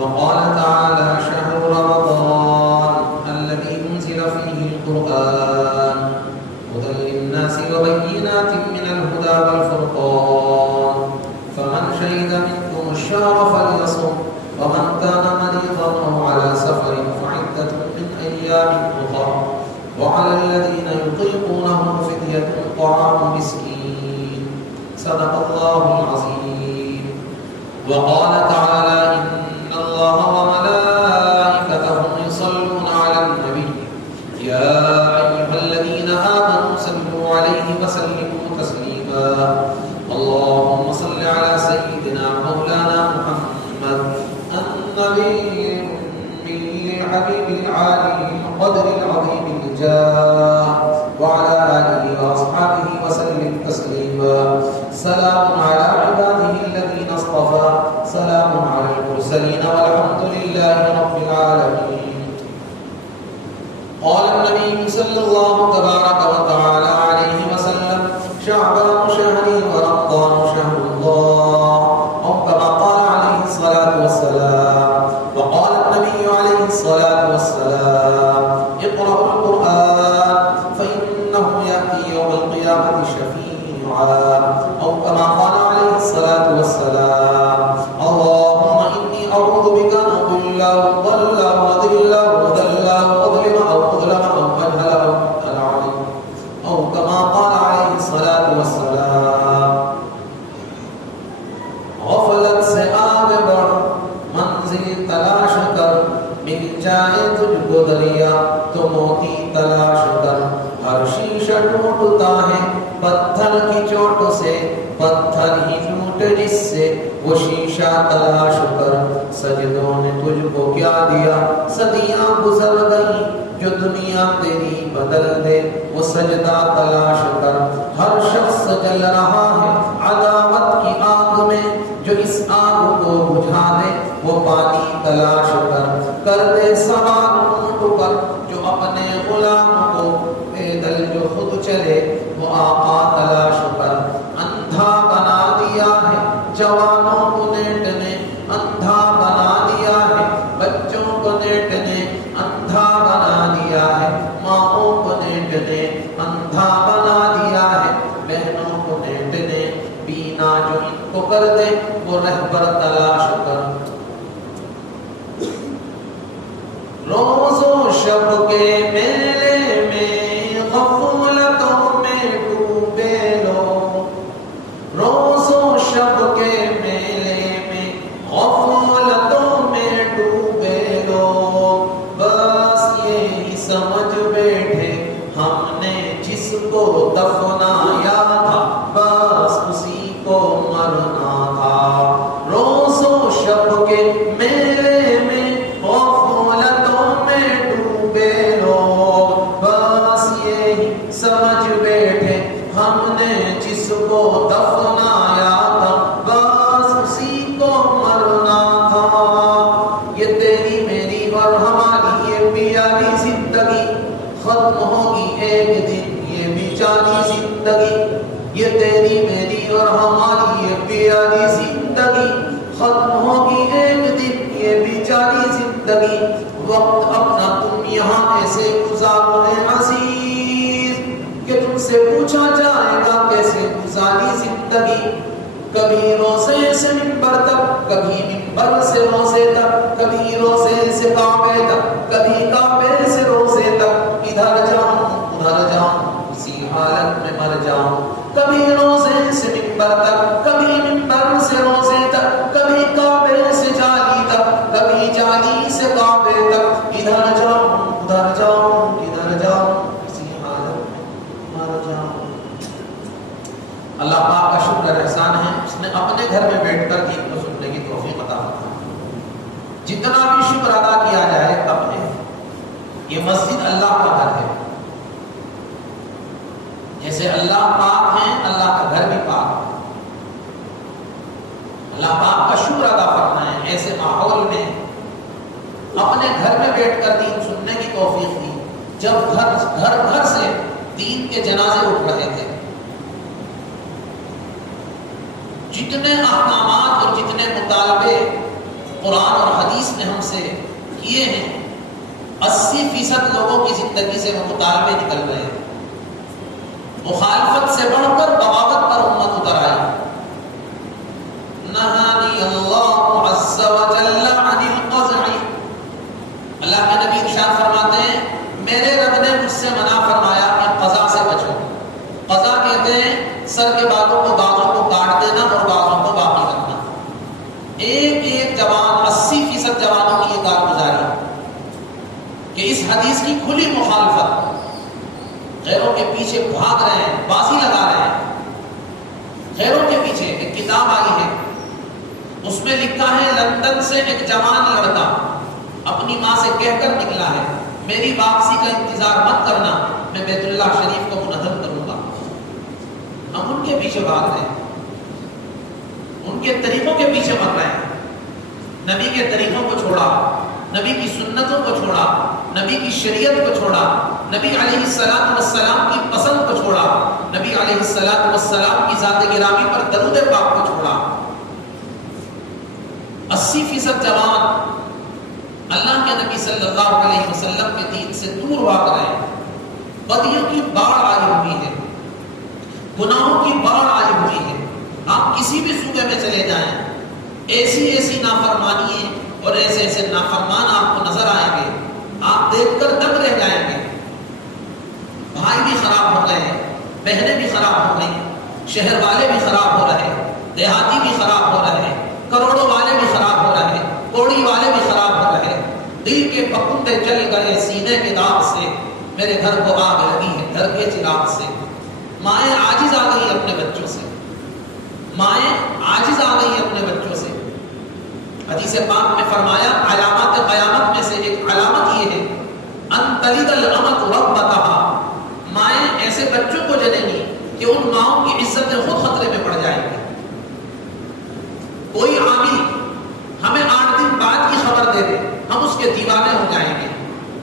وقال تعالى شهر رمضان الذي أنزل فيه القرآن هدى للناس وبينات من الهدى والفرقان فمن شهد منكم الشهر فليصم ومن كان مريضا أو على سفر فعدة من أيام أخر وعلى الذين يطيقونه فدية طعام مسكين صدق الله العظيم. وقال تعالى إن الله وملائكته يصلون على النبي يا أيها الذين آمنوا صلوا عليه وسلموا تسليما اللهم صل على سيدنا مولانا محمد النبي الحبيب العالي القدر العظيم الجاه وعلى آله وأصحابه وسلم تسليما. سلام على عباده الذين اصطفى سلام على المرسلين والحمد لله رب العالمين. قال النبي صلى الله تبارك وتعالى عليه وسلم شعبان شهري ورمضان شهر الله أو كما قال عليه الصلاة والسلام. وقال النبي عليه الصلاة والسلام اقرأوا القرآن فإنه يأتي يوم القيامة شفيعا أو كما قال عليه الصلاة والسلام. اللهم إني أعوذ بك أن أضل وأضل وأضل وأضل وأظلم أو أظلم أو أجهل أو أجهل عليم أو كما قال عليه الصلاة والسلام. غفلت سے آگے بڑھ منزل تلاش کر مل جائے تجھ کو دریا تو موتی تلاش کر. ہر شیشہ ٹوٹتا ہے پتھر کی چوٹ سے پتھر ہی ٹوٹ جس سے وہ شیشہ تلاش کر. سجدوں نے تجھ کو کیا دیا صدیاں گزر گئی جو دنیا تیری بدل دے وہ سجدہ تلاش کر. ہر شخص جل رہا ہے عداوت کی آگ میں جو اس آگ کو بجھا دے وہ پانی تلاش کر. کر دے سوار اونٹ پر جو اپنے غلام کو پیدل جو خود چلے وہ آقا تلاش کر. اندھا بنا دیا ہے جوانوں کو نیٹ نے اندھا بنا دیا ہے بچوں کو نیٹ نے اندھا بنا دیا ہے ماؤں کو نیٹ نے اندھا بنا دیا ہے بہنوں کو نیٹ نے بینا جو ان کو کر دے وہ رہبر تلاش کر. روز و شب کے میلے میں غفلتوں میں ڈوبے لوگ. روز و شب کے میلے میں غفلتوں میں ڈوبے لوگ. بس یہی سمجھ بیٹھے ہم نے جس کو دفنایا تھا بس اسی کو مرنا تھا. روز و شب کے میلے میں غفلتوں میں ڈوبے لوگ. بس یہی سمجھ بیٹھے ہم نے جس کو دفنایا تھا بس اسی کو مرنا تھا. یہ تیری میری اور ہماری یہ پیاری زندگی ختم ہوگی ایک دن یہ بیچاری زندگی. یہ تیری میری اور ہماری یہ پیاری زندگی ختم ہوگی ایک دن یہ بیچاری زندگی. وقت اپنا تم یہاں ایسے گزارو اے عزیز کہ تم سے پوچھا جائے گا کیسے گزاری زندگی. کبھی روزے سے منبر تک کبھی منبر سے روزے تک کبھی روزے سے کعبے تک کبھی کعبے سے روزے تک. ادھر جاؤں ادھر جاؤں اسی حالت میں مر جاؤں. کبھی روزے سے منبر تک کبھی منبر سے روزے تک کبھی کعبے سے جالی تک کبھی جالی سے کعبے تک. ادھر جاؤں ادھر جاؤں ادھر جاؤں اسی حالت میں مر جاؤں. اللہ پاک کا شکر احسان ہے اس نے اپنے گھر میں بیٹھ کر دین کو سننے کی توفیق عطا فرمائی. جتنا بھی شکر ادا کیا جائے کم ہے. یہ مسجد اللہ کا گھر ہے. جیسے اللہ پاک ہیں اللہ کا گھر بھی پاک ہے. اللہ پاک کا شکر ادا فرمائیں ایسے ماحول میں اپنے گھر میں بیٹھ کر دین سننے کی توفیق دی جب گھر سے دین کے جنازے اٹھ رہے تھے. جتنے احکامات اور جتنے مطالبے قرآن اور حدیث نے ہم سے کیے ہیں، 80% لوگوں کی زندگی سے وہ مطالبے نکل رہے ہیں۔ مخالفت سے بڑھ کر بغاوت پر امت اتر آئی۔ نہانی اللہ عز وجل عن القزع، اللہ کے نبی ارشاد فرماتے ہیں میرے رب نے مجھ سے منع فرمایا کہ قزع سے بچو۔ قزع کہتے ہیں سر کے بالوں کو بعضوں کو کاٹ دینا اور بعضوں کو باقی رکھنا۔ ایک ایک جوان 80% جوانوں کی یہ کارگزاری کہ اس حدیث کی کھلی مخالفت، غیروں کے پیچھے بھاگ رہے ہیں، بازی لگا رہے ہیں غیروں کے پیچھے۔ ایک کتاب آئی ہے اس میں لکھا ہے لندن سے ایک جوان لڑکا اپنی ماں سے کہہ کر نکلا ہے میری واپسی کا انتظار مت کرنا، میں بیت اللہ شریف کو منہدم کروں گا۔ ہم ان کے پیچھے بھاگ رہے ہیں، ان کے طریقوں کے پیچھے بھاگ رہے ہیں۔ نبی کے طریقوں کو چھوڑا، نبی کی سنتوں کو چھوڑا، نبی کی شریعت کو چھوڑا، نبی علیہ الصلوۃ والسلام کی پسند کو چھوڑا، نبی علیہ الصلوۃ والسلام کی ذات گرامی پر درود پاک کو چھوڑا۔ 80% جوان اللہ کے نبی صلی اللہ علیہ وسلم کے دین سے دور بھاگ رہے ہیں۔ بدیوں کی باڑھ آئی ہوئی ہے، گناہوں کی باڑھ آئی ہوئی ہے۔ آپ کسی بھی صوبے میں چلے جائیں، ایسی نافرمانی اور ایسے نافرمان آپ کو نظر آئیں گے، آپ دیکھ کر دنگ رہ جائیں گے۔ بھائی بھی خراب ہو گئے ہیں، بہنیں بھی خراب ہو گئی، شہر والے بھی خراب ہو رہے ہیں، دیہاتی بھی خراب ہو رہے ہیں، کروڑوں والے بھی خراب ہو رہے ہیں، کوڑی والے بھی خراب ہو رہے ہیں۔ دل کے پکوڑے جل گئے سینے کے داغ سے، میرے گھر کو آگ لگی ہے گھر کے چراغ سے۔ مائیں عاجز آ گئی اپنے بچوں سے، مائیں عاجز آ گئی اپنے بچوں سے۔ حدیث پاک میں فرمایا علامات قیامت میں سے ایک علامت یہ ہے ان تلد الامۃ ربتہا، مائیں ایسے بچوں کو جنیں گی کہ ان ماؤں کی عزتیں خود خطرے میں پڑ جائیں گی۔ کوئی عامل ہمیں 8 دن بعد کی خبر دے دے، ہم اس کے دیوانے ہو جائیں گے۔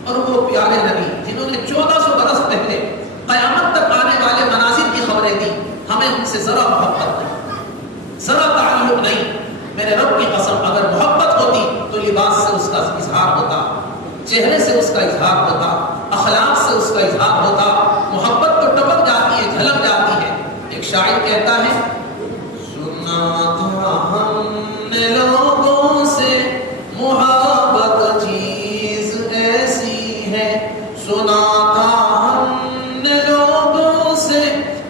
اور وہ پیارے نبی جنہوں نے 1400 برس پہلے قیامت تک آنے والے مناظر کی خبریں دی، ہمیں ان سے ذرا محبت نہیں، ذرا تعلق نہیں۔ میرے رب کی قسم اگر محبت ہوتی تو لباس سے اس کا اظہار ہوتا، چہرے سے اس کا اظہار ہوتا، اخلاق سے اس کا اظہار ہوتا۔ محبت تو ٹپک جاتی ہے، جھلک جاتی ہے۔ ایک شاعر کہتا ہے سنا تھا ہم نے لوگوں سے محبت چیز ایسی ہے، سنا تھا ہم نے لوگوں سے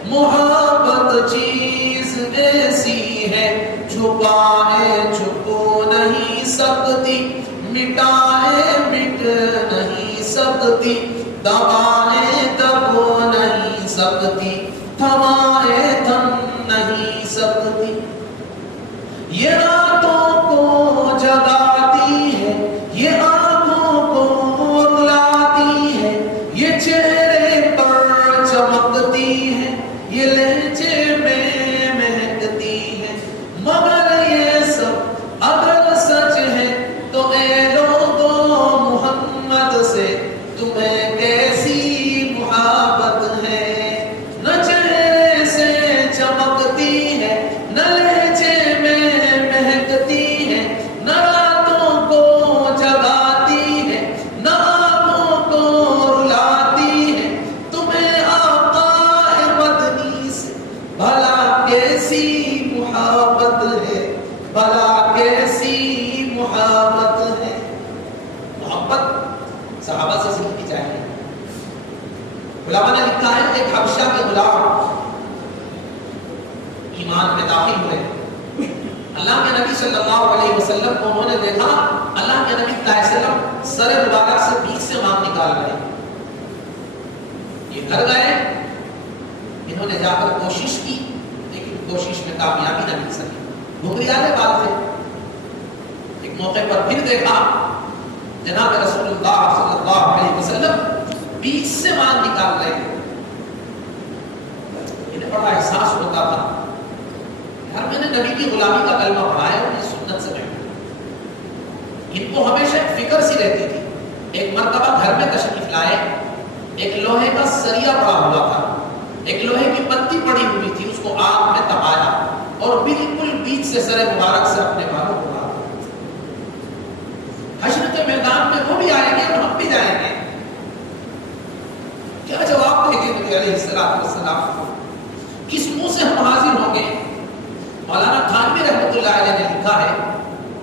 محبت چیز ایسی ہے، چھپائے چھپو نہیں سکتی، مٹائے مٹ نہیں سکتی، دبائے دبو نہیں سکتی، تھمائے تھم نہیں سکتی۔ یہ راتوں کو جگاتی ہے، یہ آنکھوں کو رلاتی ہے، یہ چہرے پر چمکتی ہے، یہ لہجے میں مہکتی ہے۔ مگر یہ سب اگر سچ ہے تو اے لوگوں محمد سے تمہیں کیسی محبت ہے؟ نہ چہرے سے چمکتی ہے، نہ لہجے میں مہکتی ہے، نہ راتوں کو جگاتی ہے، نہ آنکھوں کو رلاتی ہے، تمہیں آقا مدنی سے بھلا کیسی محبت ہے، بھلا کیسی محبت ہے۔ محبت صحابہ سے سیکھنی چاہیے۔ علماء نے لکھا ہے ایک حبشہ کے غلام ایمان میں داخل ہوئے، اللہ کے نبی صلی اللہ علیہ وسلم کو انہوں نے دیکھا، اللہ کے نبی صلی اللہ علیہ وسلم سر مبارک سے بیچ سے مار نکال رہے۔ یہ گھر گئے، انہوں نے جا کر کوشش کی لیکن کوشش میں کامیابی نہ مل سکی، گھنگریالے بال تھے۔ ایک موقع پر پھر دیکھا، جناب رسول اللہ صلی اللہ علیہ وسلم بیچ سے مار نکال رہے ہیں۔ انہیں بڑا احساس ہوتا تھا یار میں نے نبی کی غلامی کا کلمہ پڑھا ہے اور یہ سنت سے بیٹھا۔ ان کو ہمیشہ ایک فکر سی رہتی تھی۔ ایک مرتبہ گھر میں تشریف لائے، ایک لوہے کا سریا پڑا ہوا تھا، ایک لوہے کی پتی پڑی ہوئی تھی، اس کو آگ میں تپایا اور بالکل بیچ سے سر مبارک سے اپنے بالوں کو کاٹا۔ بھی آئیں گے اور ہم بھی جائیں گے. کیا جواب دیں گے نبی علیہ السلام کو؟ کس منہ سے ہم حاضر ہوں گے؟ مولانا تھانوی رحمۃ اللہ علیہ نے لکھا ہے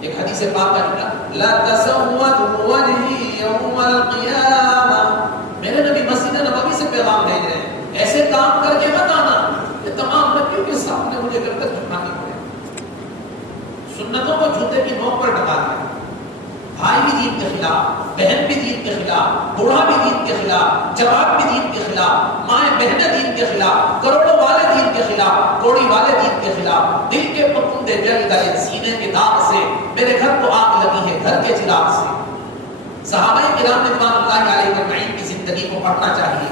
ایک حدیث پاک کا نکلا لا تسود وجهي يوم القيامه. میرے نبی مسجد نبوی سے پیغام بھیج رہے ہیں ایسے کام کر کے مت آنا کہ تمام نبیوں کے سامنے مجھے گردن جھکانی پڑے. سنتوں کو جوتے کی نوک پر ٹکا دیا. بھائی بھی دین کے خلاف، بہن بھی دین کے خلاف، بوڑھا بھی دین کے خلاف، جواب بھی دین کے خلاف، مائیں بہنیں دین کے خلاف، کروڑوں والے دین کے خلاف، کوڑی والے دین کے خلاف. دل کے پتندے جل گئے سینے کے داغ سے، میرے گھر کو آگ لگی ہے گھر کے چراغ سے. صحابہ کرام رضوان اللہ علیہ اجمعین کی زندگی کو پڑھنا چاہیے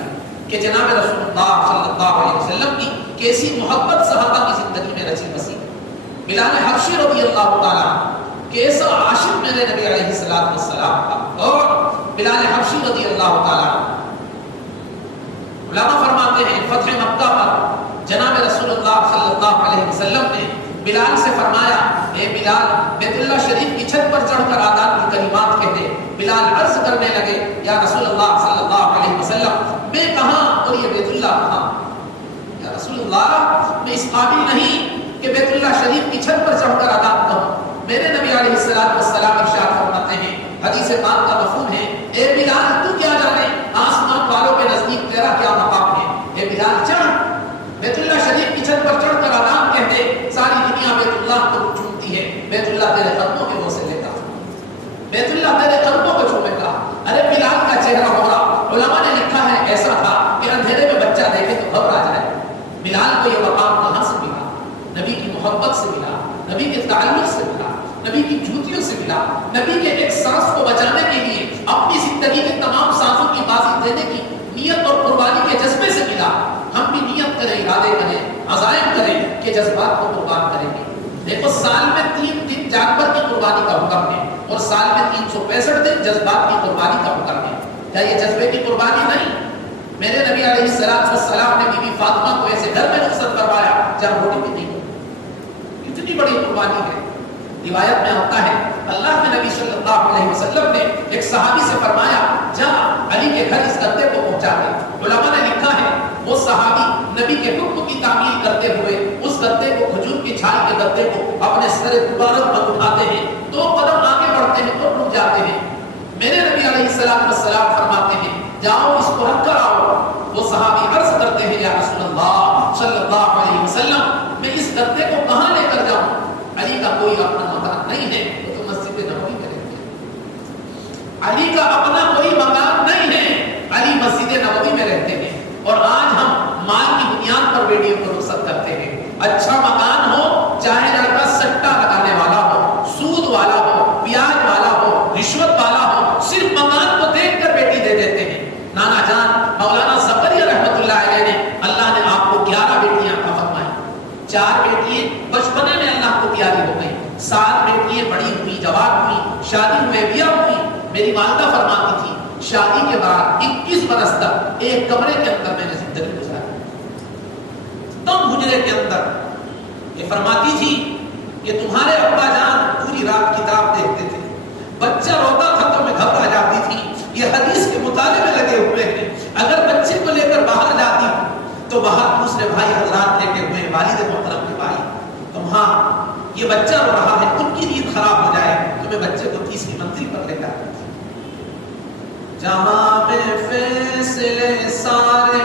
کہ جناب رسول اللہ صلی اللہ علیہ وسلم کی کیسی محبت صحابہ کی زندگی میں رچی بسی. بلال حبشی رضی اللہ تعالیٰ کیسا عاشق میرے نبی علیہ السلام کا. اور بلال حبشی رضی اللہ تعالیٰ علماء فرماتے ہیں فتح مکہ پر جناب رسول اللہ صلی اللہ علیہ وسلم نے بلال سے فرمایا اے بلال بیت اللہ شریف کی چھت پر چڑھ کر آداب کی کلمات کہتے. بلال عرض کرنے لگے یا رسول اللہ صلی اللہ علیہ وسلم میں کہاں اور یہ بیت اللہ کہاں؟ یا رسول اللہ میں اس قابل نہیں کہ بیت اللہ شریف کی چھت پر چڑھ کر آداب کہوں. میرے نبی علیہ السلام ارشاد فرماتے ہیں حدیث پاک کا مفہوم ہے اے بلال تو کیا جانے آسمان والوں کے نزدیک تیرا کیا مقام ہے. اے بلال چڑھ بیت اللہ شریف کی چھت پر چڑھ کر آداب کہتے. ساری دنیا بیت اللہ کو چومتی ہے، بیت اللہ تیرے قدموں کے وہ سے لیتا، بیت اللہ تیرے قدموں کو چومے گا. ارے بلال کا چہرہ ہو رہا. علماء نے لکھا ہے ایسا تھا کہ اندھیرے میں بچہ دیکھے تو گھبرا جائے. بلال کو یہ مقام کہاں سے ملا؟ نبی کی محبت سے ملا، نبی کے تعلق سے ملا، نبی کی جوتیوں سے ملا. نبی کے ایک سانس کو بچانے کے لیے اپنی زندگی کے تمام سانسوں کی بازی دینے کی نیت اور قربانی کے جذبے سے ملا. ہم بھی نیت کریں، ارادے کریں، عزائم کریں کہ جذبات کو قربان کریں گے. دیکھو سال میں 3 دن جانور کی قربانی کا حکم ہے اور سال میں 365 دن جذبات کی قربانی کا حکم ہے. کیا یہ جذبے کی قربانی نہیں؟ میرے نبی علیہ السلام نے بی بی فاطمہ کو ایسے گھر میں رخصت کروایا جہاں روٹی بھی نہیں ہو. کتنی بڑی قربانی ہے. روایت میں آتا ہے اللہ کے نبی صلی اللہ علیہ وسلم نے ایک صحابی سے فرمایا جا علی کے گھر اس گدے کو پہنچا دے. علماء نے لکھا ہے وہ صحابی نبی کے حکم کی تعمیل کرتے ہوئے اس گدے کو کھجور کی چھال کے گدے کو اپنے سر مبارک پر اٹھاتے ہیں. 2 قدم آگے بڑھتے ہیں تو رک جاتے ہیں. میرے نبی علیہ السلام فرماتے ہیں جاؤ اس کو رکھ کر آؤ. وہ صحابی عرض کرتے ہیں یا رسول اللہ صلی اللہ علیہ وسلم میں اس گدے کو کہاں لے کر جاؤں؟ علی کا کوئی اپنا مکان نہیں ہے تو مسجد نبوی میں رہتے ہیں. علی کا اپنا کوئی مکان نہیں ہے، علی مسجد نبوی میں رہتے ہیں. اور آج ہم مال کی بنیاد پر بیٹیوں کو رخصت کرتے ہیں. اچھا مکان ہو چاہے لڑکا سٹا لگانے والا ہو، سود والا ہو، بیاج والا ہو، رشوت والا ہو، صرف مکان کو دیکھ کر بیٹی دے دیتے ہیں. نانا جان مولانا زکریا رحمۃ اللہ علیہ نے اللہ نے آپ کو 11 بیٹیاں عطا فرمائیں. 4 بیٹیاں بچپنے میں اللہ کو پیاری ہو گئی، 7 بیٹیاں بڑی ہوئی، جوان ہوئی، شادی ہوئے، بیاہ ہوئی. میری والدہ فرماتی تھی شادی کے بعد 21 برس تک ایک کمرے کے اندر میں نے زندگی گزاری. تم حجرے کے اندر یہ فرماتی تھی کہ تمہارے ابا جان پوری رات کتاب دیکھتے تھے، بچہ روتا تھا تو میں گھبرا جاتی تھی. یہ حدیث کے مطالعے میں لگے ہوئے ہیں. اگر بچے کو لے کر باہر جاتی تو باہر دوسرے بھائی حضرات لے کے ہوئے والد محترم کے بھائی تو وہاں یہ بچہ رو رہا ہے، ان کی نیند خراب ہو جائے تو میں بچے کو 30 منزل پر لے جاتی تھی. جہاں میں فیصلے سارے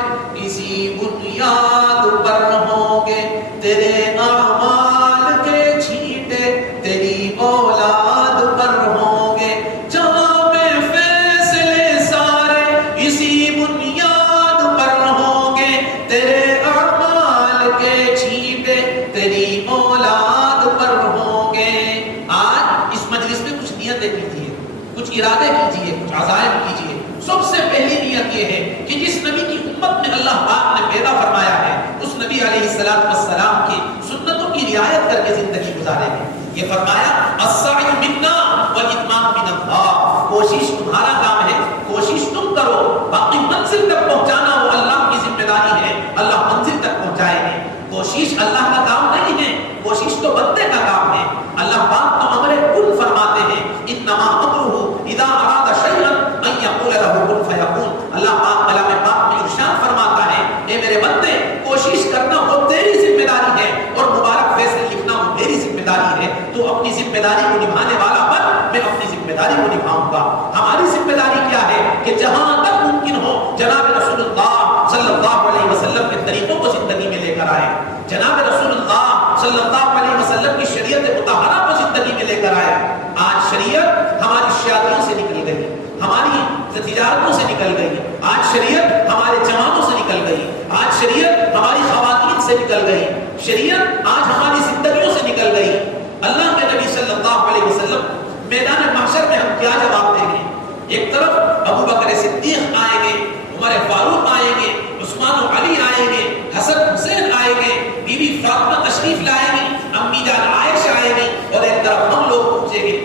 اسی بنیاد پر ہوں گے، تیرے اعمال کے چھینٹے تیری اولاد پر ہوں گے. جہاں میں فیصلے سارے اسی بنیاد پر ہوں گے، تیرے اعمال کے چھینٹے تیری اولاد پر ہوں گے. آج اس مجلس میں کچھ نیتیں کیجیے، کچھ ارادے کیجیے، کچھ عزائم کیجیے. سب سے پہلی نیت یہ ہے کہ جس نبی کی امت میں اللہ پاک نے پیدا فرمایا ہے اس نبی علیہ السلام کی سنتوں کی رعایت کر کے زندگی گزارے ہیں. یہ فرمایا السعی منا والاتمام من اللہ. کوشش تمہارا کام ہے، کوشش تم کرو، باقی منزل تک پہنچانا وہ اللہ کی ذمہ داری ہے، اللہ منزل تک پہنچائے گے. کوشش اللہ کا کام نہیں ہے، کوشش تو بندے کا کام ہے. اللہ پاک تو امر کن فرماتے ہیں انما امرہ اذا اراد شیئا ذمہ داری کو نبھاؤں گا. ہماری ذمہ داری کیا ہے کہ جہاں تک ممکن ہو جناب رسول اللہ صلی اللہ علیہ وسلم کے طریقوں کو زندگی میں لے کر آئے. جناب رسول اللہ صلی اللہ علیہ وسلم کی شریعت مطہرہ کو زندگی میں لے کر آئے. آج شریعت ہماری شادیوں سے نکل گئی, ہماری تجارتوں سے نکل گئی. آج شریعت ہمارے جوانوں سے نکل گئی. آج شریعت ہماری خواتین سے نکل گئی. شریعت آج ہماری زندگیوں سے نکل گئی. اللہ کے نبی صلی اللہ علیہ وسلم میدان محشر میں ہم کیا جواب دیں گے؟ ایک طرف ابو بکر صدیق آئیں گے, عمر فاروق آئیں گے, عثمان و علی آئیں گے, حسن حسین آئیں گے, بی بی فاطمہ تشریف لائیں گی, امی جان عائشہ آئیں گی, اور ایک طرف ہم لوگ پہنچیں گے.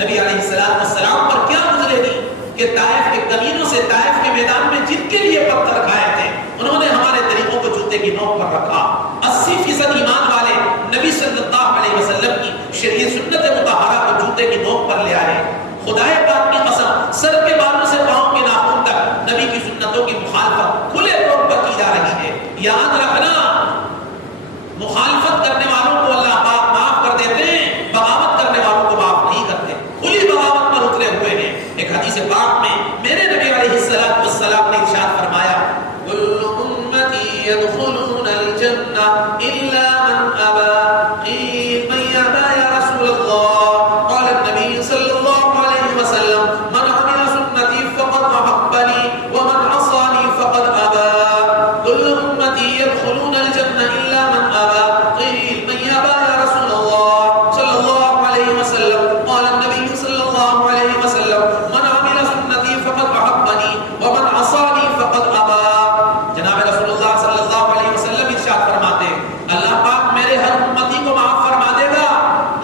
نبی علیہ السلام پر کیا گزرے گی کہ طائف کے کمینوں سے طائف کے میدان میں جن کے لیے پتھر کھائے تھے انہوں نے ہمارے طریقوں کو جوتے کی نوک پر رکھا. 80% ایمان والے نبی صلی اللہ علیہ وسلم کی شریعت سنت مطہرہ کو جوتے کی نوک پر لے آئے. خدائے پاک کی قسم, سر کے بالوں سے پاؤں کے ناخن تک نبی کی سنتوں کی مخالفت کھلے طور پر کی جا رہی ہے. یاد رکھنا, مخالفت کرنے والوں کو اللہ پاک معاف کر دیتے ہیں, بغاوت کرنے والوں کو معاف نہیں کرتے. کھلی بغاوت پر اترے ہوئے ہیں. ایک حدیث پاک میں میرے نبی علیہ السلام نے ارشاد فرمایا, کل امتی يدخلون الجنہ الا من ابا. قیل من ابا یا رسول اللہ؟ قال النبی صلی اللہ علیہ وسلم, من عمل سنتی فقد احبنی ومن عصانی فقد ابا. کل امتی يدخلون الجنہ الا من ابا. قیل من ابا یا رسول اللہ صلی اللہ علیہ وسلم؟ قال النبی صلی اللہ علیہ وسلم, من عمل سنتی فقد احبنی ومن عصانی فقد ابا. جناب رسول اللہ صلی اللہ علیہ وسلم ارشاد فرماتے ہیں, اللہ پاک میرے ہر امتی کو معاف فرما دے گا,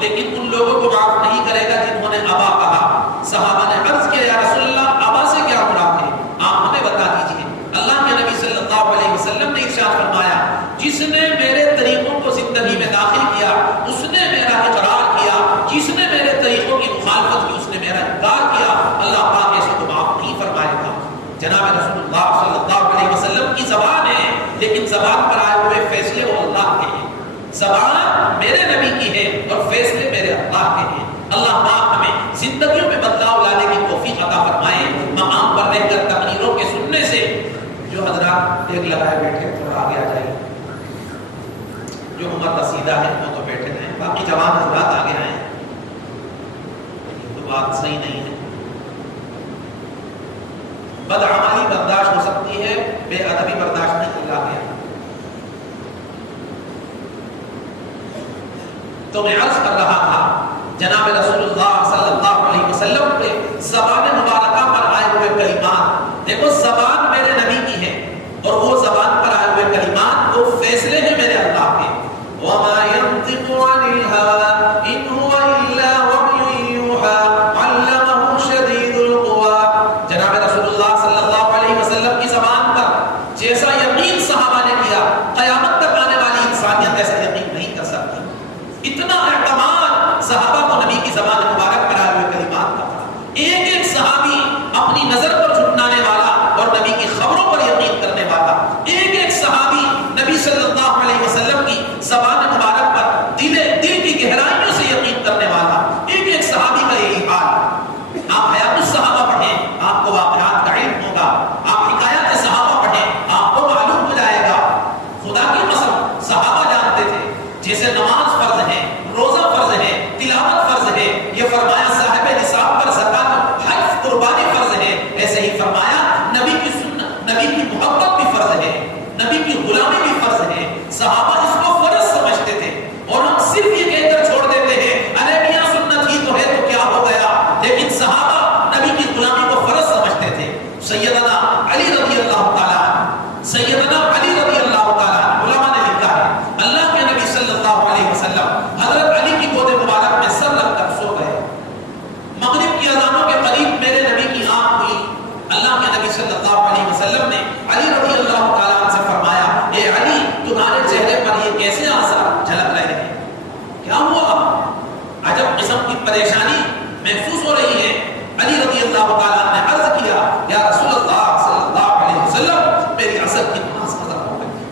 لیکن ان لوگوں کو معاف نہیں کرے گا جنہوں نے ابا کہا. صحابہ نے عرض کیا, یا رسول اللہ ابا سے کیا مراد ہے, آپ ہمیں بتا دیجیے. اللہ کے نبی صلی اللہ علیہ وسلم نے ارشاد فرمایا, جس نے میرے طریقوں کو زندگی میں داخل کیا اس نے میرا اقرار کیا, جس نے میرے طریقوں کی مخالفت کی اس نے میرا انکار کیا. اللہ پاک ایسے کو معاف نہیں فرمائے گا. جناب رسول اللہ صلی اللہ علیہ وسلم کی زبان ہے, لیکن زبان پر آئے ہوئے فیصلے وہ اللہ کے ہیں. زبان میرے نبی کی ہے اور فیصلے میرے اللہ کے ہیں. اللہ پاک ہمیں زندگیوں میں بدلاؤ لانے کی توفیق عطا فرمائے. مقام پر رہ کر تقریروں کے سننے سے جو حضرات ایک لگائے بیٹھے تھوڑا آگے آ جائیں, جو عمر رسیدہ ہے وہ تو بیٹھے رہیں, باقی جوان حضرات آگے آئیں. تو بات صحیح نہیں ہے. بدعملی برداشت ہو سکتی ہے, بے ادبی برداشت نہیں. اللہ گیا تو میں عرض کر رہا تھا, جناب رسول اللہ صلی اللہ علیہ وسلم پہ زبان مبارکہ پر آئے ہوئے کلمات, دیکھو زبان میرے نبی کی ہے اور وہ زبان پر آئے ہوئے کلمات وہ فیصلے ہیں میرے اللہ کے. وما ينطق عن الهوى ان هو الا وحي يوحى علمه شديد القوى. جناب رسول اللہ صلی اللہ علیہ وسلم کی زبان پر جیسا یقین صحابہ نے کیا, قیامت تک آنے والی انسانیت ایسا یقین نہیں کر سکتی. اتنا اعتماد صحابہ کو نبی کی زبان مبارک پر آئے ہوئے کلمات کا تھا. ایک ایک صحابی اپنی نظر پر جھٹلانے والا اور نبی کی خبروں پر یقین کرنے والا, ایک ایک صحابی نبی صلی اللہ علیہ وسلم کی زبان مبارک پر دل کی گہرائیوں سے یقین کرنے والا, ایک ایک صحابی کا یہی حال. آپ حیات الصحابہ پڑھیں, آپ کو واقعات کا علم ہوگا. آپ حکایات صحابہ پڑھیں, آپ کو معلوم ہو جائے گا. خدا کی قسم صحابہ جانتے تھے جیسے نماز فرض ہے, روزہ فرض ہے, تلاوت فرض ہے, یہ فرمایا صاحب نصاب پر زکات حج قربانی فرض ہے, ایسے ہی فرمایا نبی کی سنت, نبی کی محبت بھی فرض ہے, نبی کی غلامی بھی فرض ہے. صحابہ اس کو فرض سمجھتے تھے اور ہم صرف یہ کہہ کر چھوڑ دیتے ہیں, ارے میاں سنت ہی تو ہے تو کیا ہو گیا. لیکن صحابہ نبی کی غلامی کو فرض سمجھتے تھے. سیدنا علی رضی اللہ تعالیٰ, سیدنا علی رضی اللہ تعالیٰ, علماء نے لکھا ہے اللہ کے نبی صلی اللہ علیہ وسلم حضرت علی کی گود مبارک میں سر رکھ کر سو گئے. مغرب کی اذانوں کے قریب میرے نبی کی آنکھ کھلی. اللہ کے نبی صلی اللہ علیہ وسلم نے علی رضی اللہ تعالیٰ عنہ سے فرمایا, اے علی تمہارے چہرے پر یہ کیسے آثار جھلک رہے ہیں, کیا ہوا؟ عجب قسم کی پریشانی محسوس ہو رہی ہے. علی رضی اللہ تعالیٰ عنہ نے عرض کیا, یا رسول اللہ صلی اللہ علیہ وسلم میری عصر کی نماز قضا ہو گئی.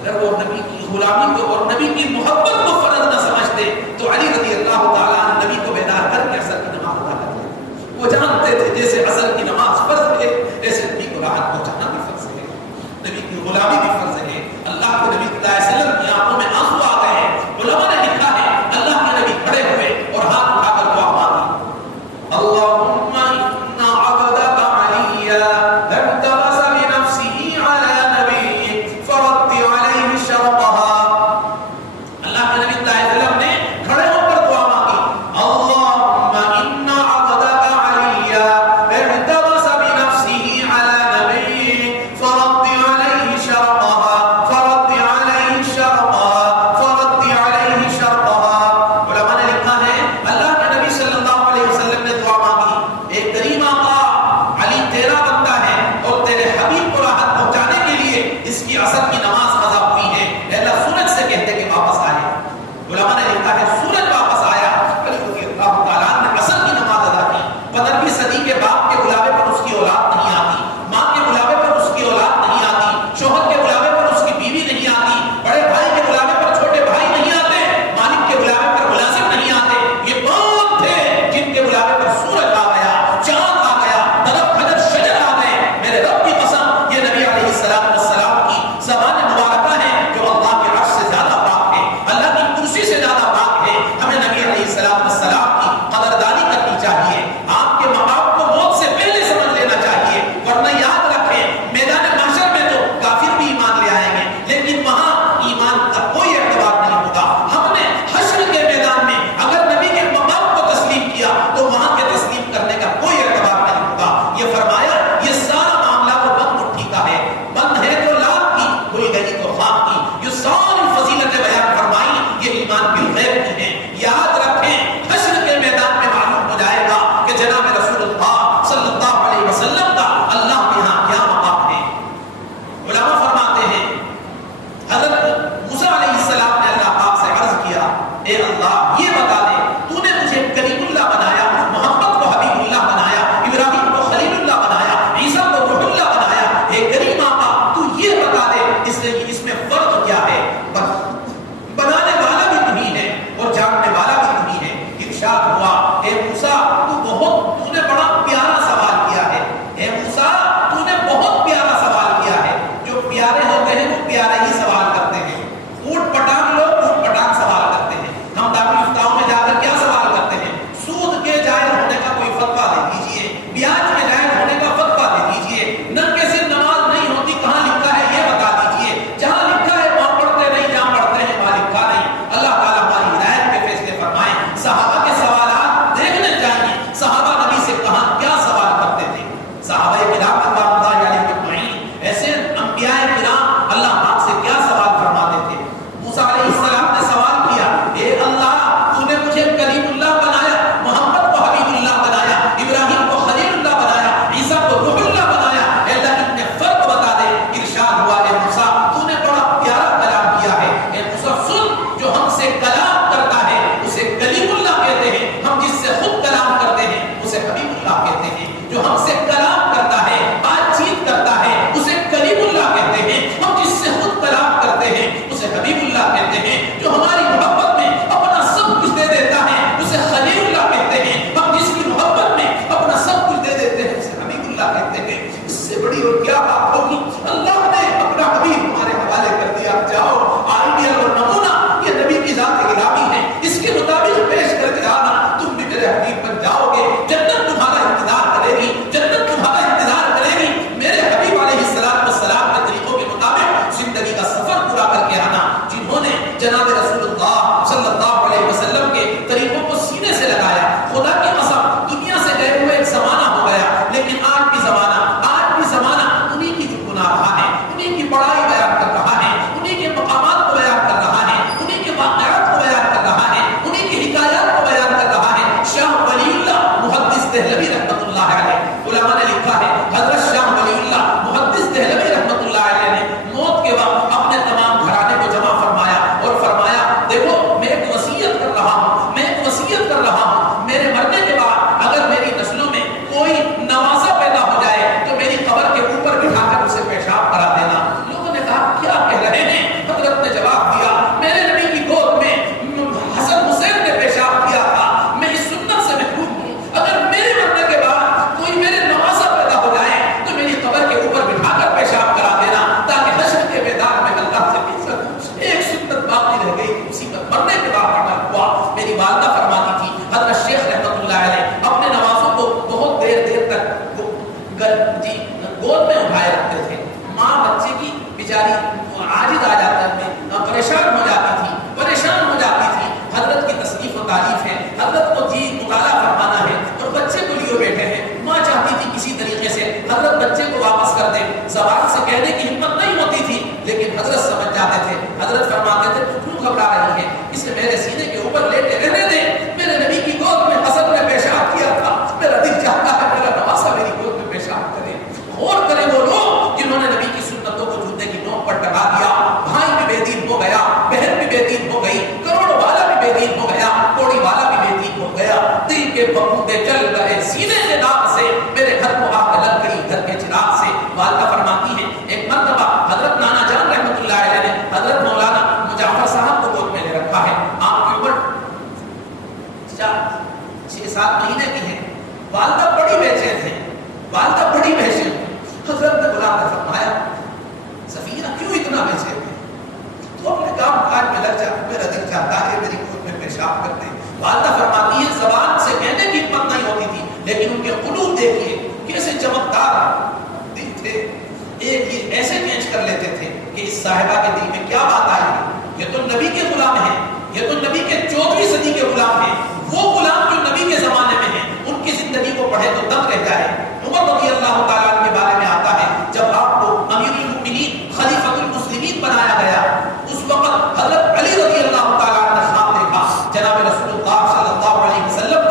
اگر وہ نبی کی غلامی کو اور نبی کی محبت کو فرض نہ سمجھتے تو علی رضی اللہ تعالیٰ عنہ نبی کو بیدار کر ارشاد ہوا اے موسیٰ تو نے بڑا پیارا سوال کیا ہے، اے موسیٰ تو نے بہت پیارا سوال کیا ہے۔ جو پیارے ہوتے ہیں وہ پیارے ہی سوال کرتے ہیں، اوٹ پٹانگ لوگ اوٹ پٹانگ سوال کرتے ہیں۔ ہم دارالفتاؤں میں جا کر کیا سوال کرتے ہیں؟ سود کے جائز ہونے کا کوئی فتویٰ دے دیجئے، بیاج کے جائز ہونے کا فتویٰ دے دیجئے، ننگے سے نماز نہیں ہوتی کہاں لکھا ہے یہ بتا دیجئے، جہاں لکھا ہے وہاں پڑھتے نہیں، جہاں پڑھتے ہیں وہاں لکھا نہیں۔ اللہ تعالیٰ ہماری ہدایت کے فیصلے فرمائیں۔ صحابہ کے سوالات دیکھنے چاہیے، صحابہ نبی سے کہاں کیا سوال کرتے تھے۔ صحابہ کرام رضوان اللہ علیہم اجمعین، ایسے انبیاء کرام اللہ پاک سے کیا سوال فرماتے تھے۔ موسیٰ علیہ السلام نے سوال کیا اے اللہ تو نے مجھے کلیم اللہ بنایا، محمد کو حبیب اللہ بنایا، ابراہیم کو خلیل اللہ بنایا، عیسیٰ کو روح اللہ بنایا، اے اللہ اتنے فرق بتا دے۔ ارشاد ہوا اے موسیٰ تو نے بڑا پیارا کلام کیا ہے، اے موسیٰ سن، جو ہم سے کلام کرتا ہے اسے کلیم اللہ کہتے ہیں، ہم جس سے خود کلام کرتے ہیں اسے حبیب اللہ کہتے ہیں۔ جو ہم سے کلام کرتا ہے، بات چیت کرتا ہے، اسے کلیم اللہ کہتے ہیں، ہم جس سے خود کلام کرتے ہیں اسے حبیب اللہ کہتے ہیں۔ جو ہماری محبت میں اپنا سب کچھ دے دیتا ہے اسے خلیل اللہ کہتے ہیں، ہم جس کی محبت میں اپنا سب کچھ دے دیتے ہیں اسے حبیب اللہ کہتے ہیں۔ اس سے بڑی اور کیا بات ہوگی؟ اللہ نے اپنا حبیب ہمارے حوالے کر دیا، جاؤ آئیڈیل اور نمونہ یہ نبی کی ذات الہی ہے، اس کے مطابق پیش کر کے آنا، تم بھی میرے حبیب بن جاؤ گے، جنت تمہارا انتظار کرے گی، جنت تمہارا انتظار کرے گی۔ میرے حبیب علیہ السلام کے طریقوں کے مطابق زندگی کا سفر پورا کر کے آنا۔ جنہوں نے جناب رسول اللہ صلی اللہ علیہ وسلم کے طریقوں کو سینے سے لگایا، خدا کی قسم دنیا سے گئے ہوئے ایک زمانہ ہو گیا، لیکن آج بھی زمانہ انہی کی جو گناہ ہے، انہی کی بڑائی بیان کر رہا ہے، انہی کے مقامات کو بیان کر رہا ہے، انہی کے واقعات کو بیان کر رہا ہے، انہی کی حکایات کو بیان کر رہا ہے۔ شاہ ولی اللہ محدث دہلوی رحمۃ اللہ علیہ، علماء نے لکھا ہے حضرت شاہ ولی اللہ محدث دہلوی رحمۃ اللہ علیہ نے موت کے وقت اپنے تمام گھرانے کو جمع فرمایا اور فرمایا دیکھو میں ایک وصیت کر رہا ہوں، میں ایک وصیت کر رہا ہوں، میرے مرنے کے بعد اگر میری نسلوں میں کوئی نوازا پیدا ہو جائے تو میری قبر کے اوپر بٹھا کر اسے پیشاب کرا دینا۔ لوگوں نے کہا کیا کہہ رہے ہیں؟ حضرت نے جواب دیا میرے نبی کی گود میں حسن حسین نے پیشاب کیا تھا، میں اس سنت سے محروم ہوں، اگر میرے مرنے کے بعد کوئی میرے نوازا پیدا ہو جائے تو میری قبر کے اوپر بٹھا کر پیشاب کرا دینا تاکہ حشر کے میدان میں اللہ سے مل سکوں۔ ایک سنت باقی رہ گئی، اسی پر مرنے کے بعد عمل ہوا۔ میری والدہ فرماتی تھی حضرت شیخ رحمۃ اللہ علیہ اپنے نوازوں کو بہت دیر تک گود میں اٹھائے رکھتے تھے، ماں بچے کی بیچاری عاجز آ جاتا ہے، پریشان ہو جاتی تھی۔ حضرت کی تصنیف و تعریف ہے، حضرت کو جی مطالعہ فرمانا ہے اور بچے کو لیے بیٹھے ہیں، ماں چاہتی تھی کسی طریقے سے حضرت بچے کو واپس کر دیں، زبان سے کہنے کی ہمت نہیں ہوتی تھی لیکن حضرت سمجھ جاتے تھے۔ حضرت فرماتے تھے تو کیوں گھبرا رہی ہے، اسے میرے سینے کے اوپر لیٹے رہنے دیں، میرے نبی کی گود میں حسن نے پیشاب کیا تھا، میرا دل چاہتا ہے میرا نواسا میری گود میں پیشاب کرے۔ غور کریں وہ لوگ جنہوں نے نبی کی سنتوں کو جوتے کی نوک پر ٹکا دیا، بھائی بھی بے دین ہو گیا، بہن بھی بے دین ہو گئی، کروڑ والا بھی بے دین ہو گیا، کوڑی والا بھی بے دین ہو گیا، دل کے بمودے چل گئے سینے کے داغ سے، میرے گھر کو آگ لگ گئی گھر کے چراغ سے۔ والدہ فرماتی ہے ایک مرتبہ حضرت نانا جان رحمۃ اللہ علیہ نے حضرت مولانا مجعفر صاحب کو گود میں لے رکھا ہے، آپ کی عمر 6-7 مہینے کی ہے، والدہ بڑی بے چین ہے، والدہ بڑی بے چین۔ حضرت نے بلا کر فرمایا سفینہ کیوں اتنا بے چین ہے؟ تو اپنے کام کاج میں لگ جا، میرا دل چاہتا ہے میری گود میں پیشاب کر دے۔ والدہ فرماتی ہے زبان سے کہنے کی ہمت نہیں ہوتی تھی لیکن ان کے قلوب دیکھیے کیسے چمکدار دل تھے، ایک یہ ایسے کینچ کر لیتے تھے کہ اس صاحبہ کے دل میں کیا بات آئی ہے، یہ تو نبی کے غلام ہیں، یہ تو نبی کے 14ویں صدی کے غلام ہیں، وہ غلام جو نبی کے زمانے میں ہیں، ان کی زندگی کو پڑھے تو دم رہ جائے۔ عمر رضی اللہ تعالیٰ کے بارے میں آتا ہے جب آپ کو امیر المؤمنین خلیفۃ المسلمین بنایا گیا، اس وقت حضرت علی رضی اللہ تعالیٰ نے خواب دیکھا، جناب رسول اللہ صلی اللہ علیہ وسلم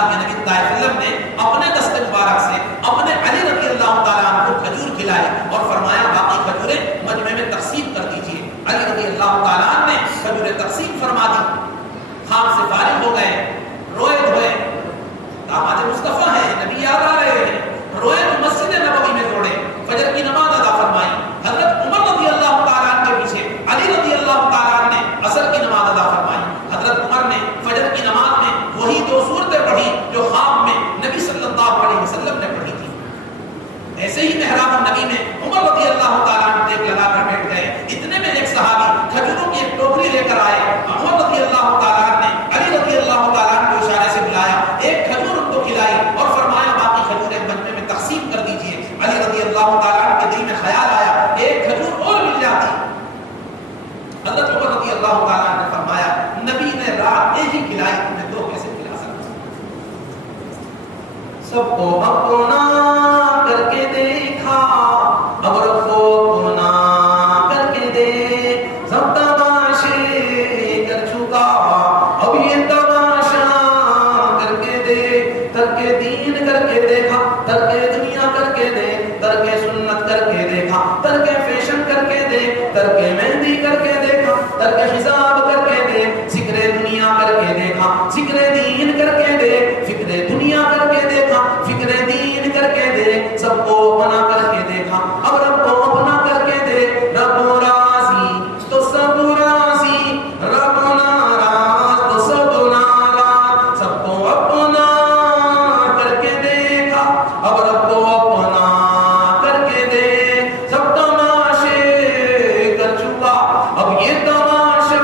اللہ کے نبی صلی اللہ علیہ وسلم نے اپنے دست مبارک سے اپنے علی رضی اللہ تعالیٰ عنہ کو کھجور کھلائی اور فرمایا باقی کھجوریں مجمع میں تقسیم کر دیجیے. علی رضی اللہ تعالیٰ عنہ نے کھجوریں تقسیم فرما دی. کام سے فارغ ہو گئے, روئے دھوئے, داماد مصطفیٰ ہیں, نبی یاد آ رہے ہیں, روئے تو مسجد نبوی میں دوڑے, فجر کی نماز ادا فرمائی. حضرت عمر رضی اللہ تعالیٰ عنہ کے پیچھے علی رضی اللہ تعالیٰ عنہ نے عصر کی نماز ادا فرمائی. حضرت عمر نے فجر کی نماز میں وہی 2 صورتیں پڑھی جو خواب میں نبی صلی اللہ علیہ وسلم نے پڑھی تھی. ایسے ہی محراب النبی میں عمر رضی اللہ تعالیٰ عنہ ٹیک لگا کر بیٹھ گئے. اتنے میں ایک صحابی کھجوروں کی ایک ٹوکری لے کر آئے. عمر رضی اللہ تعالیٰ عنہ نے علی رضی اللہ تعالیٰ عنہ کو اشارے سے بلایا, ایک کھجور ان کو کھلائی اور فرمایا باقی کھجوریں مجمع میں تقسیم کر دیجیے. علی رضی اللہ تعالیٰ عنہ کے دل میں خیال آیا ایک کھجور اور مل جاتی. حضرت عمر رضی اللہ تعالیٰ عنہ نے فرمایا نبی نے رات ایک ہی کھلائی, تمہیں 2 کیسے کھلا سکتا؟ سب کو اپنا کر کے دیکھا, اب رب کو اپنا کر کے دے, سب تماشے کر چکا, اب یہ تماشا کر کے دے. ترک دین کر کے دیکھا, ترک دنیا کر کے دے, ترک سنت کر کے دیکھا, ترک فیشن کر کے دے, ترک مہندی کر کے دیکھا, ترک حساب کر کے دے, ذکر دنیا کر کے دیکھا, ذکر دین کر کے دے, فکر دنیا کر کے دیکھا, فکر دین کر کے دے, سب کو اپنا کر کے دیکھا, اب رب کو اپنا کر کے دے. رب راضی تو سب راضی, رب ناراض تو سب ناراض, سب کو اپنا کر کے دیکھا, اب رب کو اپنا کر کے دے, سب تماشے کر چکا, اب یہ تماشا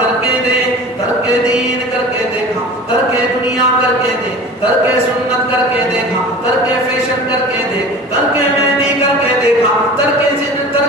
کر کے دے. ترک دین کر کے دیکھا, ترک دنیا کر کے دے, ترک سنت کر کے دیکھا, ترک فیشن کر کے دے, ترک مہندی کر کے دیکھا, ترک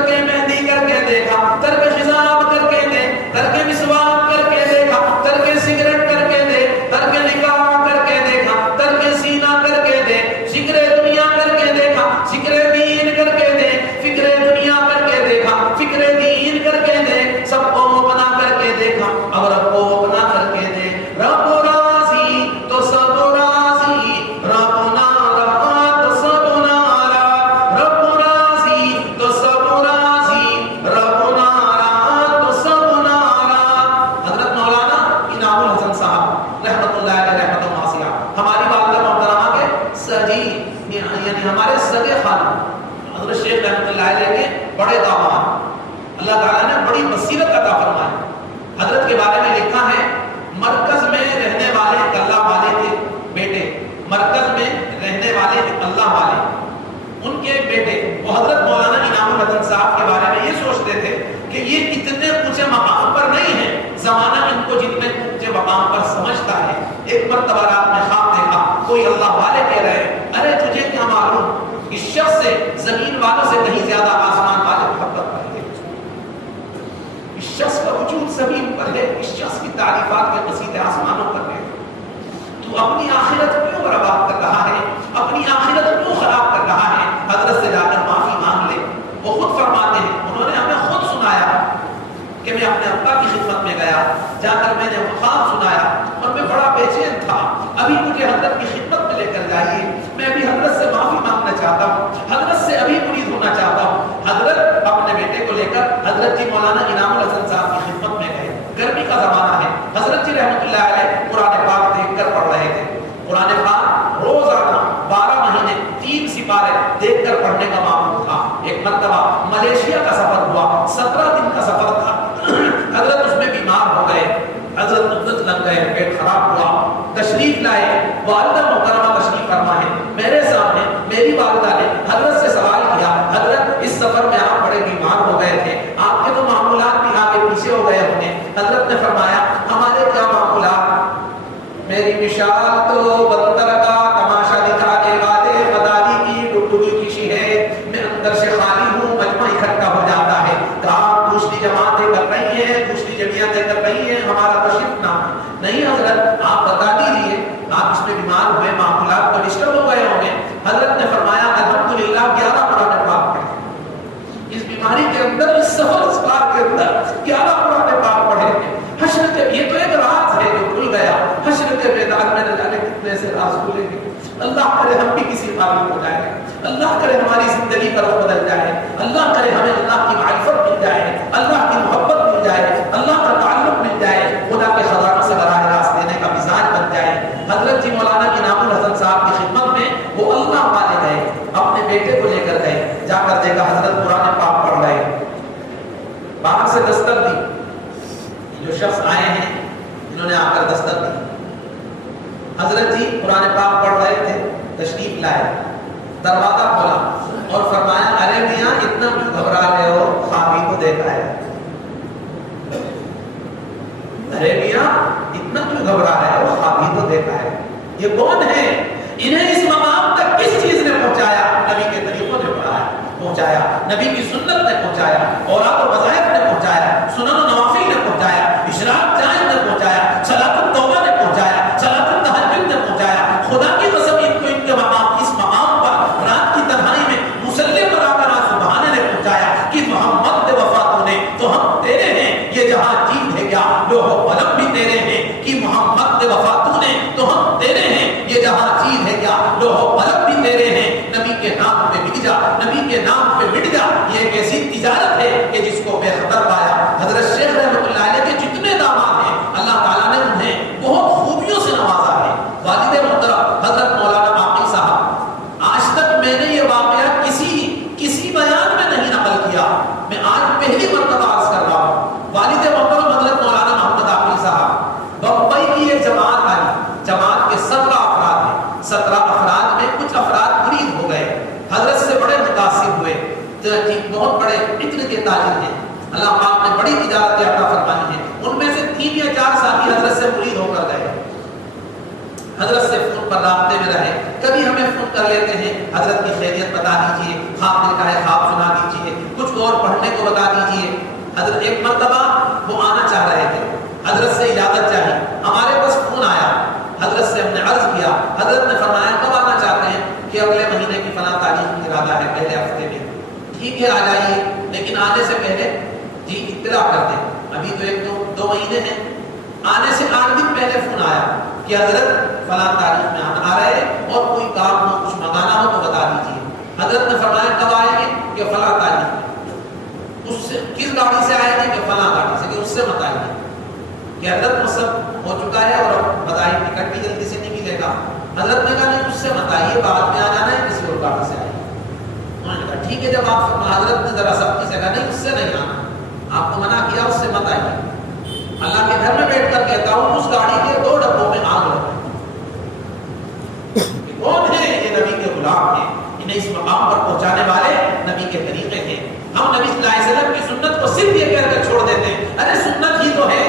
مہندی کر کے دیکھا, ترک حساب کر کے دے, ترک مسواک کر کے دیکھا, ترک سگریٹ کر کے دے, ترک نکاح کر کے دیکھا, ترک سینہ کر کے دے, ذکر دنیا کر کے دیکھا, ذکر دین کر کے دے, فکر دنیا کر کے دیکھا, فکر دین کر کے دے, سب کو اپنا کر کے دیکھا, اب رب کو اپنا کر کے دے. رب راضی تو سب راضی, رب ناراض تو سب ناراض, رب راضی تو سب راضی, رب ناراض تو سب ناراض. حضرت مولانا انعام الحسن صاحب رحمۃ اللہ علیہ رحمۃ واسعہ, ہماری والدہ محترمہ کے سجی یعنی ہمارے سگے خالہ حضرت شیخ رحمۃ اللہ علیہ کے بڑے داماد, اللہ تعالیٰ نے بڑی بصیرت عطا فرمائی. حضرت کے بارے میں لکھا ہے مرکز میں رہنے والے ایک اللہ والے تھے بیٹے, مرکز میں رہنے والے ایک اللہ والے, ان کے ایک بیٹے وہ حضرت مولانا انعام الحسن صاحب کے بارے میں یہ سوچتے تھے کہ یہ اتنے اونچے مقام پر نہیں ہیں, زمانہ ان کو جتنے اونچے مقام پر سمجھتا ہے. ایک مرتبہ رات میں خواب دیکھا, کوئی اللہ والے کہہ رہے ارے تجھے کیا معلوم اس شخص سے زمین والوں سے کہیں زیادہ آسمان والے محبت کرتے ہیں, اس شخص کا وجود زمین پر ہے, اس شخص کی تعریفات کے قصیدے آسمانوں پر ہیں, تو اپنی آخرت کیوں برباد کر رہا ہے, اپنی آخرت کیوں خراب کر رہا ہے, حضرت سے جا کر معافی مانگ لے. وہ خود فرماتے ہیں انہوں نے ہمیں خود سنایا کہ میں اپنے ابا کی خدمت میں گیا, جا کر میں نے وہ خواب سنایا اور میں بڑا بے چین تھا, ابھی مجھے حضرت کی خدمت میں لے کر جائیے, میں ابھی حضرت سے معافی مانگنا چاہتا ہوں, حضرت سے ابھی مرید ہونا چاہتا ہوں. حضرت اپنے بیٹے کو لے کر حضرت جی مولانا انعام الحسن صاحب کی خدمت میں گئے. گرمی کا زمانہ ہے, حضرت جی رحمۃ اللہ علیہ قرآن پاک دیکھ کر پڑھ رہے تھے. قرآن پاک روزانہ 12 مہینے 3 سپارے دیکھ کر پڑھنے کا معمول تھا. ایک مرتبہ ملیشیا کا سفر ہوا, 17 دن کا سفر تھا. حضرت اس میں بیمار ہو گئے, حضرت مدت لگ گئے, پیٹ خراب ہوا, تشریف لائے. والدہ محترمہ تشریف فرما ہے, میرے سامنے میری والدہ نے حضرت سے سوال کیا, حضرت اس سفر میں آپ بڑے بیمار ہو گئے تھے, آپ کے تو معمولات بھی آگے پیچھے ہو گئے ہوں گے. حضرت نے فرمایا ہمارے کیا معمولات, میری مثال تو بندر کا تماشا دکھانے والے مداری کی ڈبڈبی کشی ہے, میں اندر سے خالی ہوں, مجمع اکٹھا ہو جاتا ہے, کام دوسری جماعتیں کر رہی ہیں, دوسری جمعیتیں کر رہی ہیں, ہمارا تو صرف نام ہے. نہیں حضرت آپ بتا دیجیے, آپ اس میں بیمار ہوئے, معمولات تو ڈسٹرب ہو گئے ہوں گے. حضرت نے فرمایا الحمدللہ 11 قرآن پاک پڑھے, اس بیماری کے اندر, اس سفر اسپار کے اندر 11 قرآن پاک پڑھے. حشر کے یہ تو ایک راز ہے جو کھل گیا, حشر کے میدان میں نہ جانے کتنے ثابت ہو جائے. اللہ کرے ہماری زندگی کا رخ بدل جائے. اللہ کرے ہمیں اللہ کی معرفت مل جائے, اللہ کی محبت مل جائے, اللہ کا تعلق مل جائے, خدا کے خزانوں سے براہ راست دینے کا مزاج بن جائے. حضرت جی مولانا انعام الحسن صاحب کی خدمت میں وہ اللہ والے گئے, اپنے بیٹے کو لے کر گئے, جا کر دیکھا حضرت قرآن پاک پڑھ رہے. باہر سے دستک دی, جو شخص آئے ہیں انہوں نے آ کر دستک دی. حضرت جی قرآن پاک پڑھ رہے تھے, تشریف لائے, دروازہ کھولا اور فرمایا ارے میاں اتنا کیوں گھبرا رہے ہو, خواب ہی تو دیکھا ہے. ارے میاں اتنا کیوں گھبرا رہے ہو, خواب ہی تو دیکھا ہے. یہ کون ہے؟ انہیں اس مقام تک کس چیز نے پہنچایا؟ نبی کے طریقوں نے پہنچایا, نبی کی سنت نے پہنچایا, اوراد و وظائف نے پہنچایا, سنن و نوافل نے پہنچایا, اشراق جائز نے پہنچایا, صلاۃ التوبہ نے پہنچایا, صلاۃ التہجد نے پہنچایا. خدا کی قسم ان کو ان کے مقام, اس مقام پر رات کی تنہائی میں مصلی پر آ کر سبحان نے پہنچایا کہ محمد وفات نے تو ہم تیرے ہیں, یہ جہاں چیز ہے کیا لوہ و قلم بھی تیرے ہیں کہ محمد وفات نے تو ہم تیرے ہیں, یہ جہاں چیز ہے کیا لوہ و قلم بھی تیرے ہیں. نبی کے نام پہ بک جا, نبی کے نام پہ مٹ جا, یہ ایک ایسی تجارت ہے کہ جس کو بے خبر پایا. حضرت شیخ رحمۃ اللہ علیہ کے جتنے داماد ہیں اللہ تعالیٰ نے انہیں بہت خوبیوں سے نوازا ہے. والد محترم حضرت مولانا باقی صاحب, آج تک میں نے یہ واقعہ کسی بیان میں نہیں نقل کیا, میں آج پہلی مرتبہ عرض کر رہا ہوں. والد محترم حضرت مولانا محمد باقی صاحب بمبئی کی ایک جماعت آئی, جماعت کے 17 افراد ہیں. 17 افراد میں کچھ افراد مرید ہو گئے, حضرت سے بڑے متاثر ہوئے. بہت بڑے فکر کے تاجر ہیں, اللہ پاک نے بڑی تجارت عطا فرمائی ہے. ان میں سے 3 یا 4 ساتھی حضرت سے مرید ہو کر گئے. حضرت سے فون پر رابطے میں رہے, کبھی ہمیں فون کر لیتے ہیں, حضرت کی خیریت بتا دیجئے, خواب دیکھا ہے خواب سنا دیجئے, کچھ اور پڑھنے کو بتا دیجئے. حضرت ایک مرتبہ وہ آنا چاہ رہے تھے, حضرت سے اجازت چاہی, ہمارے پاس فون آیا, حضرت سے ہم نے عرض کیا, حضرت نے فرمایا کب آنا چاہتے ہیں کہ اگلے مہینے کی فلاں تاریخ میں ارادہ ہے, پہلے ہفتے میں. ٹھیک ہے آ جائیے, لیکن آنے سے پہلے جی اطلاع کر دیں, ابھی تو 2 مہینے ہیں. آنے سے 8 دن پہلے فون آیا کہ حضرت فلاں تاریخ میں آ رہے ہیں اور کوئی کام ہو, کچھ منگانا ہو تو بتا دیجیے. حضرت نے فرمایا کب آئیں گے کہ فلاں تاریخ میں. اس سے کس گاڑی سے آئیں گے کہ فلاں گاڑی سے, کہ اس سے مت آئیے کہ حضرت مصب ہو چکا ہے اور بتائیے ٹکٹ بھی جلدی سے نہیں ملے گا. حضرت نے کہا نہیں اس سے مت آئیے, بعد میں آ جانا ہے, کسی اور گاڑی سے آئیے. انہوں نے کہا ٹھیک ہے. جب آپ حضرت نے ذرا سختی سے کہا نہیں اس سے نہیں آنا, آپ کو منع کیا, اس سے مت آئیے. اللہ کے گھر میں بیٹھ کر کہتا ہوں اس گاڑی کے 2 ڈبوں میں آگ لگا. کون ہے یہ؟ نبی کے غلام ہیں, انہیں اس مقام پر پہنچانے والے نبی کے طریقے ہیں. ہم نبی صلی اللہ علیہ وسلم کی سنت کو صرف یہ کہہ کر چھوڑ دیتے ہیں, ارے سنت ہی تو ہے.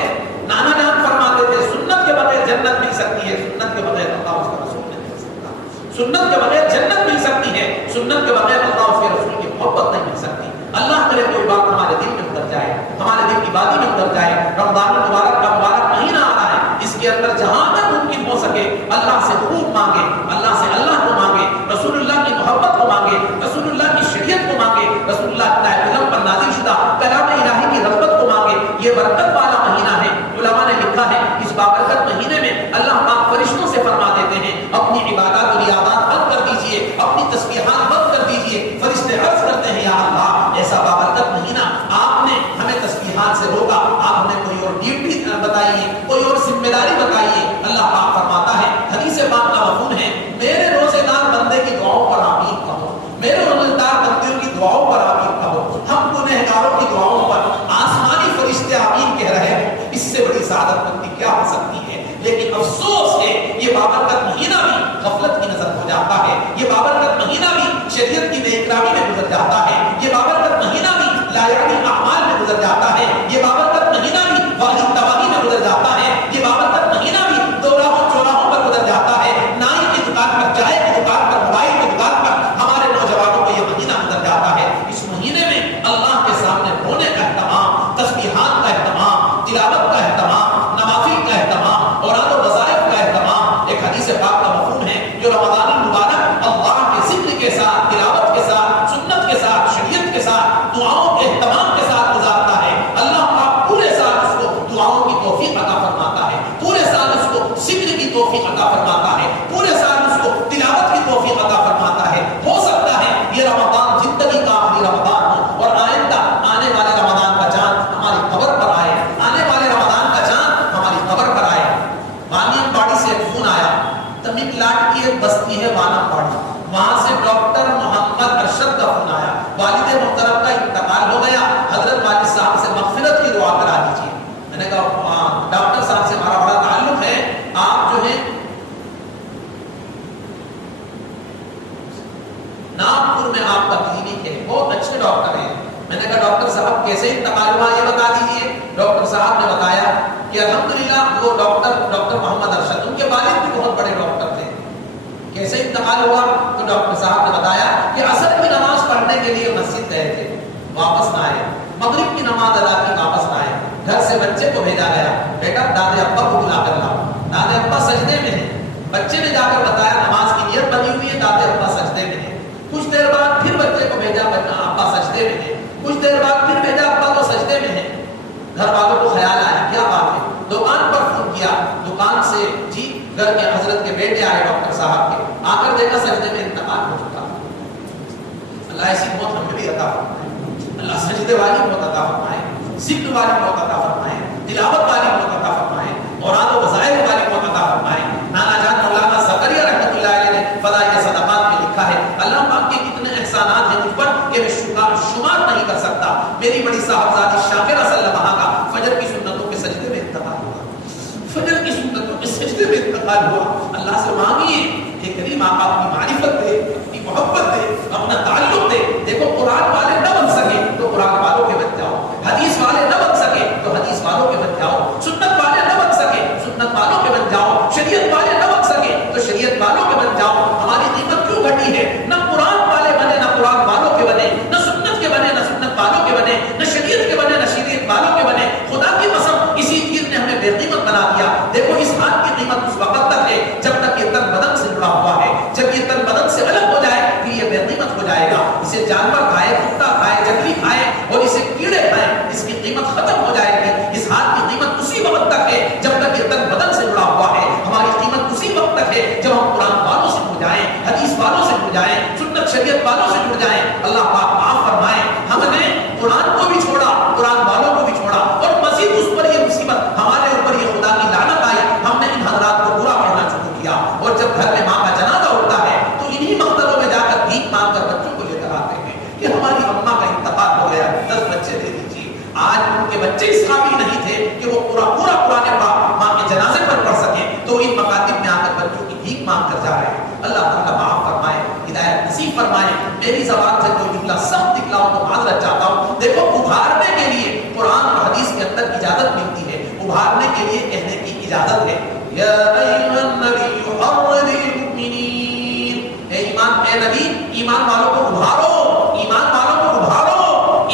نانا جان فرماتے تھے سنت کے بغیر جنت مل سکتی ہے, سنت کے بغیر اللہ اس کا رسول نہیں مل سکتا. سنت کے بغیر جنت مل سکتی ہے, سنت کے بغیر اللہ اس کے رسول کی محبت نہیں مل سکتی. اللہ کرے کوئی بات ہمارے دل میں اتر جائے, ہمارے دل کی بادی میں اتر جائے. رمضان المبارک کا مبارک مہینہ آ رہا ہے, اس کے اندر جہاں تک ممکن ہو سکے اللہ سے خوب مانگے, اللہ سے اللہ کو مانگے, رسول اللہ کی محبت کو مانگے, رسول اللہ کی شریعت کو مانگے, رسول اللہ کے قلم پر نازل شدہ کلام الہی کی رغبت کو مانگے. یہ برکت والا مہینہ ہے. علماء نے لکھا ہے اس بابرکت مہینے میں اللہ پاک فرشتوں سے فرما دیتے ہیں اپنی عبادات و ریاضات بند کر دیجئے, اپنی تسبیحات بند کر دیجئے. فرشتے عرض کرتے ہیں یا اللہ ایسا بابرکت مہینہ آپ نے ہمیں تسبیحات سے روکا, آپ ہمیں کوئی اور ڈیوٹی بتائیے, کوئی اور ذمہ داری بتائیے. اللہ پاک فرماتا ہے, حدیث پاک کا مفہوم ہے, میرے روزے دار بندے کی دعاؤں پر آمین کہو, میرے روزے دار بندوں کی دعاؤں پر آمین کہو. ہم گنہگاروں کی دعاؤں پر آسمانی فرشتے آمین کہہ رہے ہیں. اس سے بڑی سعادت مندی کیا ہو سکتی ہے؟ لیکن افسوس ہے یہ بابرکت مہینہ بھی غفلت کی نظر ہو جاتا ہے, یہ بابرکت مہینہ بھی شریعت کی بے احترامی میں گزر جاتا ہے, یہ بابرکت مہینہ بھی لایعنی اعمال میں گزر جاتا ہے, یہ بابرکت مہینہ بھی واحد تباہی میں گزر جاتا ہے, یہ بابرکت مہینہ بھی دوراہوں چوراہوں پر گزر جاتا ہے. نائی کی دکان پر, چائے کی دکان پر, موبائل کی دکان پر ہمارے نوجوانوں کو یہ مہینہ گزر جاتا ہے. اس مہینے میں اللہ کے سامنے رونے کا اہتمام, تسبیحات کا اہتمام, تلاوت کا اہتمام, نوافل کا اہتمام, اوراد و وظائف کا اہتمام. ایک حدیث پاک کا مفہوم ہے جو رمضان المبارک اللہ کے ذکر کے ساتھ, تلاوت کے ساتھ, سنت کے ساتھ, ساٹھ کی ایک بستی ہے وانم واڑی، وہاں سے ڈاکٹر محمد ارشد کا فون آیا، والد محترم کا انتقال ہو گیا، حضرت والد صاحب سے مغفرت کی دعا کرا دیجیے۔ میں نے کہا ڈاکٹر صاحب سے ہمارا بڑا تعلق ہے، آپ جو ہے ناگپور میں آپ کا کلینک ہے، بہت اچھے ڈاکٹر ہیں۔ میں نے کہا ڈاکٹر صاحب کیسے انتقال ہوا یہ بتا دیجیے۔ ڈاکٹر صاحب نے بتایا کہ الحمدللہ وہ ڈاکٹر محمد ارشد، ان کے والد بھی بہت بڑے ڈاکٹر تھے۔ کیسے انتقال ہوا؟ تو ڈاکٹر صاحب نے بتایا کہ عصر کی نماز پڑھنے کے لیے مسجد گئے تھے، واپس نہ آئے، مغرب کی نماز ادا کی واپس نہ آئے، گھر سے بچے کو بھیجا گیا، بیٹا دادے ابا کو بلا کر لاؤ، دادے ابا سجدے میں ہیں۔ بچے نے جا کر بتایا نماز کی نیت بنی ہوئی ہے، دادے ابا سجدے میں ہیں۔ کچھ دیر بعد پھر بچے کو بھیجا، ابا سجدے میں ہیں۔ کچھ دیر بعد پھر بھیجا، ابا تو سجدے میں ہیں۔ گھر والوں کو خیال آیا کیا بات ہے، دکان پر فون کیا، دکان سے جی گھر کے حضرت کے بیٹے آئے ڈاکٹر صاحب کے، آ کر دیکھا سجدے میں انتقال ہو چکا۔ اللہ ایسی موت ہمیں بھی عطا فرمائے، اللہ سجدے والی موت عطا فرمائے، ذکر والی موت عطا فرمائے، تلاوت والی موت عطا فرمائے، اوراد و وظائف والی موت عطا فرمائے۔ نانا جان مولانا زکریا رحمۃ اللہ علیہ نے فضائل صدقات میں لکھا ہے، اللہ پاک کے کتنے احسانات ہیں مجھ پر کہ میں شمار نہیں کر سکتا۔ میری بڑی صاحبزادی شاکرہ سلمہ کا فجر کی سنتوں کے سجدے میں انتقال ہوا، فجر کی سنتوں کے سجدے میں انتقال ہوا۔ اللہ سے مانگیے کہ کریم آقا اپنی معرفت دے، اپنی محبت دے، اپنا تعلق دے۔ دیکھو قرآن والے نہ بن سکے تو قرآن والوں کے بن جاؤ، حدیث والے نہ بن سکے تو حدیث والوں کے بن جاؤ، سنت والے نہ بن سکے سنت والوں کے بن جاؤ، شریعت والے نہ بن سکے تو شریعت والوں کے بن جاؤ۔ ہماری قیمت کیوں گھٹی ہے؟ نہ قرآن والے بنے، نہ قرآن والوں کے بنے، نہ سنت کے بنے، نہ سنت والوں کے بنے، نہ شریعت کے بنے، نہ شریعت والوں کے بنے۔ خدا کی قسم اسی چیز نے ہمیں بے قیمت بنا دیا۔ دیکھو اس ہاتھ کی قیمت اس وقت تک ہے جب تک یہ تن بدن سے جڑا ہوا ہے، جب یہ تن بدن سے الگ ہو جائے پھر یہ بے قیمت ہو جائے گا۔ اسے جانور کھائے، کتا کھائے، جنگلی کھائے اور اسے کیڑے کھائیں، اس کی قیمت ختم ہو جائے گی۔ اس ہاتھ کی قیمت اسی وقت تک ہے جب تک یہ تن بدن سے جڑا ہوا ہے۔ ہماری قیمت اسی وقت تک ہے جب ہم قرآن والوں سے جڑ جائیں، حدیث والوں سے جڑ جائیں، سنت شریعت والوں سے جڑ جائیں۔ اللہ پاک معاف فرمائے، ہم نے قرآن کو بھی چھوڑا، قرآن والوں کو بھی چھوڑا، اور مزید اس پر یہ مصیبت ہمارے اوپر یہ خدا کی لعنت آئی۔ ہم نے ان حضرات کو برا کہنا شروع کیا، اور جب گھر میں ماں کا جنازہ ہوتا ہے تو انہی مقتلوں میں جا کر بھیک مانگ کر بچوں کو لے کر آتے ہیں کہ ہماری اماں کا انتقال ہو گیا، 10 بچے دے دیجیے۔ آج ان کے بچے اس قابل نہیں تھے کہ وہ پورا قرآن پاک ماں کے جنازے پر پڑھ سکیں، تو ان مکاتب میں آ کر بچوں کی بھیک مانگ کر جا رہے ہیں۔ اللہ تعالیٰ معاف فرمائے، ہدایت نصیب فرمائے۔ میری زبان سے کوئی نکلا سخت نکلا ہو تو معذرت چاہتا ہوں۔ دیکھو ابھارنے کے لیے قرآن اور حدیث کے اندر اجازت ملتی ہے، ابھارنے کے لیے کہنے کی اجازت ہے، یا ایھا النبی حرض المؤمنین، اے نبی ایمان والوں کو ابھارو، ایمان والوں کو ابھارو۔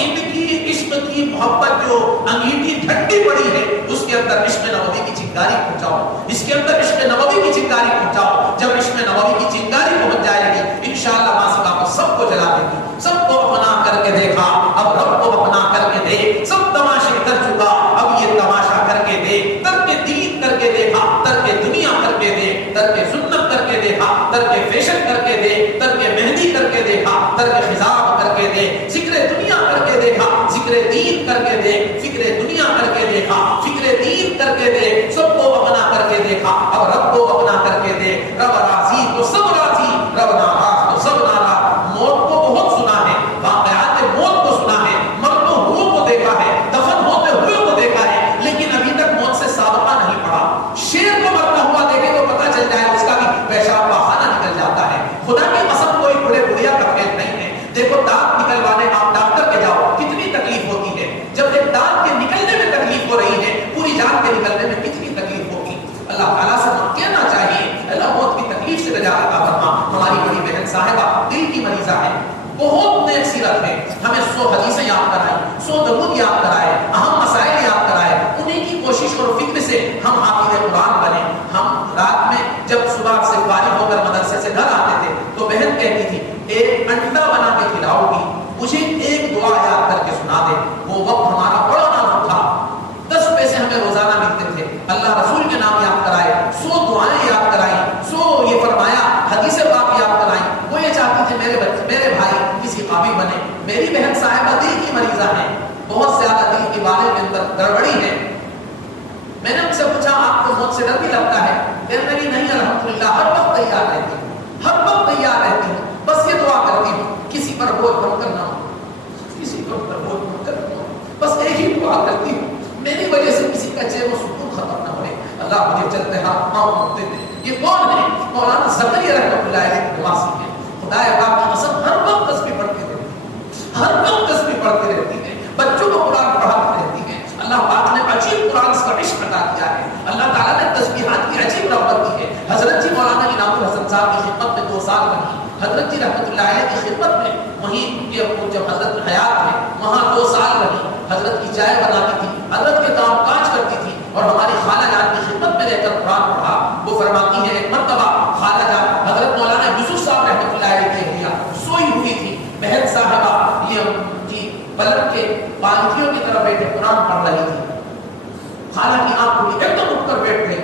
ان کی عشق کی محبت جو انگیٹھی ٹھنڈی پڑی ہے اس کے اندر عشق نبوی کی چنگاری پہنچاؤ، اس کے اندر عشق نبوی کی چنگاری پہنچاؤ۔ جب عشق نبوی کی چنگاری پہنچ جائے گی انشاءاللہ ماسکہ کو سب کو جلا دے گی۔ سب کو اپنا کر کے دیکھا، اب رب کو اپنا کر کے دیکھ، سب تماشے کر چکا اب یہ تماشا کر کے دیکھ۔ ترک دین کر کے دیکھا، ترک دنیا کر کے دیکھ، ترک سنت کر کے دیکھا، ترک فیشن کر کے دیکھ، ترک مہندی کر کے دیکھا، ترک خضاب کر کے دیکھ، ذکر دنیا کر کے دیکھا، ذکر دین کر کے دیکھ، فکر دنیا کر کے دیکھا، فکر دین کر کے دیکھ، سب کو اپنا کر کے دیکھا اب رب کو اپنا کر کے دیکھ۔ رب راضی تو سب راضی، رب ناراض تو سب ناراض۔ موت کو بہت سنا ہے، واقعات موت کو سنا ہے، مرتے ہوئے کو دیکھا ہے، دفن ہوتے ہوئے کو دیکھا ہے، لیکن ابھی تک موت سے سابقہ نہیں پڑا۔ شیر کو مرتا ہوا دیکھے تو پتہ چل جائے اس کا بھی پیشاب پاخانہ نکل جاتا ہے۔ خدا کی قسم کوئی بڑے بڑھیا کا کھیل نہیں ہے۔ دیکھو دانت نکلوانے آپ ڈاکٹر کے جاؤ کتنی تکلیف ہوتی ہے، جب ایک دانت کے نکلنے میں تکلیف ہو رہی ہے پوری جان کے نکلنے میں کتنی تکلیف ہوگی۔ اللہ تعالیٰ سے کہنا چاہیے اللہ موت کی تکلیف سے نجات عطا فرما۔ ہماری بڑی بہن صاحبہ دل کی مریضہ ہے، بہت نیک سیرت ہے، ہمیں 100 حدیثیں یاد کرائیں، 100 درود یاد کرائے، اہم مسائل یاد کرائے۔ انہیں کی کوشش اور فکر سے ہم حافظ قرآن بنے۔ ہم رات میں جب صبح سے فارغ ہو کر مدرسے سے گھر آتے تھے تو بہن کہتی تھی ایک انڈا بنا کے کھلاؤ گی، مجھے ایک دعا یاد کر کے سنا دے۔ وہ وقت ہمارا بڑا نازک تھا، 10 پیسے ہمیں روزانہ ملتے تھے، اللہ رسول کے نام یاد کرائے، 100 دعائیں یاد کرائیں، 100 یہ فرمایا حدیث پاک یاد کرائیں۔ وہ یہ چاہتی تھی میرے بھائی کسی قابل بنے۔ میری بہن صاحبہ دل کی مریضہ ہیں، بہت زیادہ دل کی بالیں کے اندر گڑبڑی ہے۔ میں نے ان سے پوچھا آپ کو موت سے ڈر بھی لگتا ہے؟ کہنے لگی نہیں الحمدللہ ہر وقت تیار پاؤں ہوتے تھے. یہ کون ہے؟ مولانا زکریا رحمۃ اللہ علیہ کے نواسی ہیں. خدا پاک کی قسم ہر وقت تسبیح پڑھتی رہتی ہے، ہر وقت تسبیح پڑھتی رہتی ہے، بچوں کو قرآن پڑھاتی رہتی ہے. اللہ پاک نے عجیب قرآن کا عشق عطا کیا ہے. اللہ تعالیٰ نے تسبیحات کی عجیب رغبت دی ہے. حضرت جی مولانا انعام الحسن صاحب کی خدمت میں 2 سال رہی. حضرت جی رحمۃ اللہ علیہ کی خدمت میں وہیں جب حضرت حیات ہے وہاں 2 سال رہی. حضرت کی چائے بناتی تھی، حضرت کے کام کاج کرتی تھی اور ہماری خالہ جان کی خدمت میں رہ کر قرآن پڑھا. وہ فرماتی ہے ایک مرتبہ خالہ جان حضرت مولانا یوسف صاحب رحمۃ اللہ علیہ کی اہلیہ سوئی ہوئی تھی. بہن صاحبہ یہ کی پلنگ کے پالکیوں کی طرف بیٹھے قرآن پڑھ رہی تھی. خالہ کی آنکھ کھلی، ایک دم اٹھ کر بیٹھ گئی.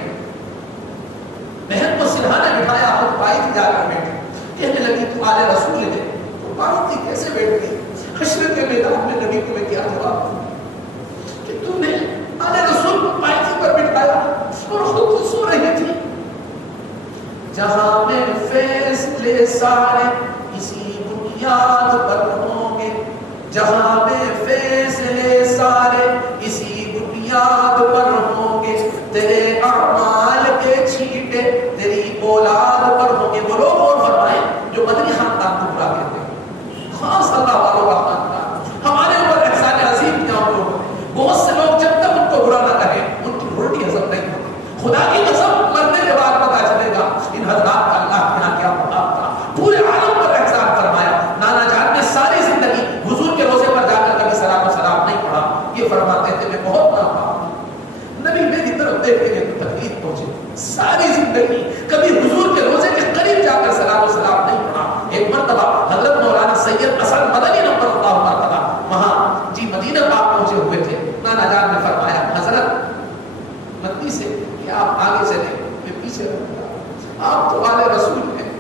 بہن کو سرہانے بٹھایا، خود پائی تھی جا کر بیٹھی. کہنے لگی تو آل رسول ہے، تو پائی تھی کیسے بیٹھ گئی؟ حشر کے میدان میں نبی کو میں کیا جواب دوں کہ تم نے آل رسول کو پائی تھی پر بٹھایا اور خود سو رہی تھی. جہاں میں فیصلے سارے اسی بنیاد پر ہوں گے، جہاں میں فیصلے سارے اسی بنیاد پر ہوں گے، تیرے اعمال کے چھینٹے تیری اولاد پر ہوں گے. وہ لوگ اور فرمائیں جو مدنی خاندان کو برا کہتے ہیں، خاص اللہ والوں کا خاندان. ہمارے اوپر احسان عظیم کیا لوگ ہیں. بہت سے لوگ جب تک ان کو برا نہ کہیں ان کی الٹی ہضم نہیں ہوتی. خدا کی قسم مرنے کے بعد پتا چلے گا ان حضرات کا اللہ کے یہاں کیا مقام تھا. پورے عالم پر احسان فرمایا. نانا جان نے ساری زندگی حضور کے روزے پر جا کر کبھی سلام و سلام نہیں پڑھا. یہ فرماتے تھے میں بہت ناپاک نبی میری طرف دیکھیں گے تو تکلیف پہنچے. ساری زندگی کبھی حضور کے روزے کے قریب جا کر سلام و سلام نہیں پڑھا. ایک مرتبہ حضرت مولانا سید اسد مدنی نمبر اللہ مرتبہ وہاں جی مدینہ پاک پہنچے ہوئے تھے. نانا جان نے فرمایا حضرت مدنی سے کہ آپ آگے چلیں، میں پیچھے رہوں. آپ تو آل رسول ہیں،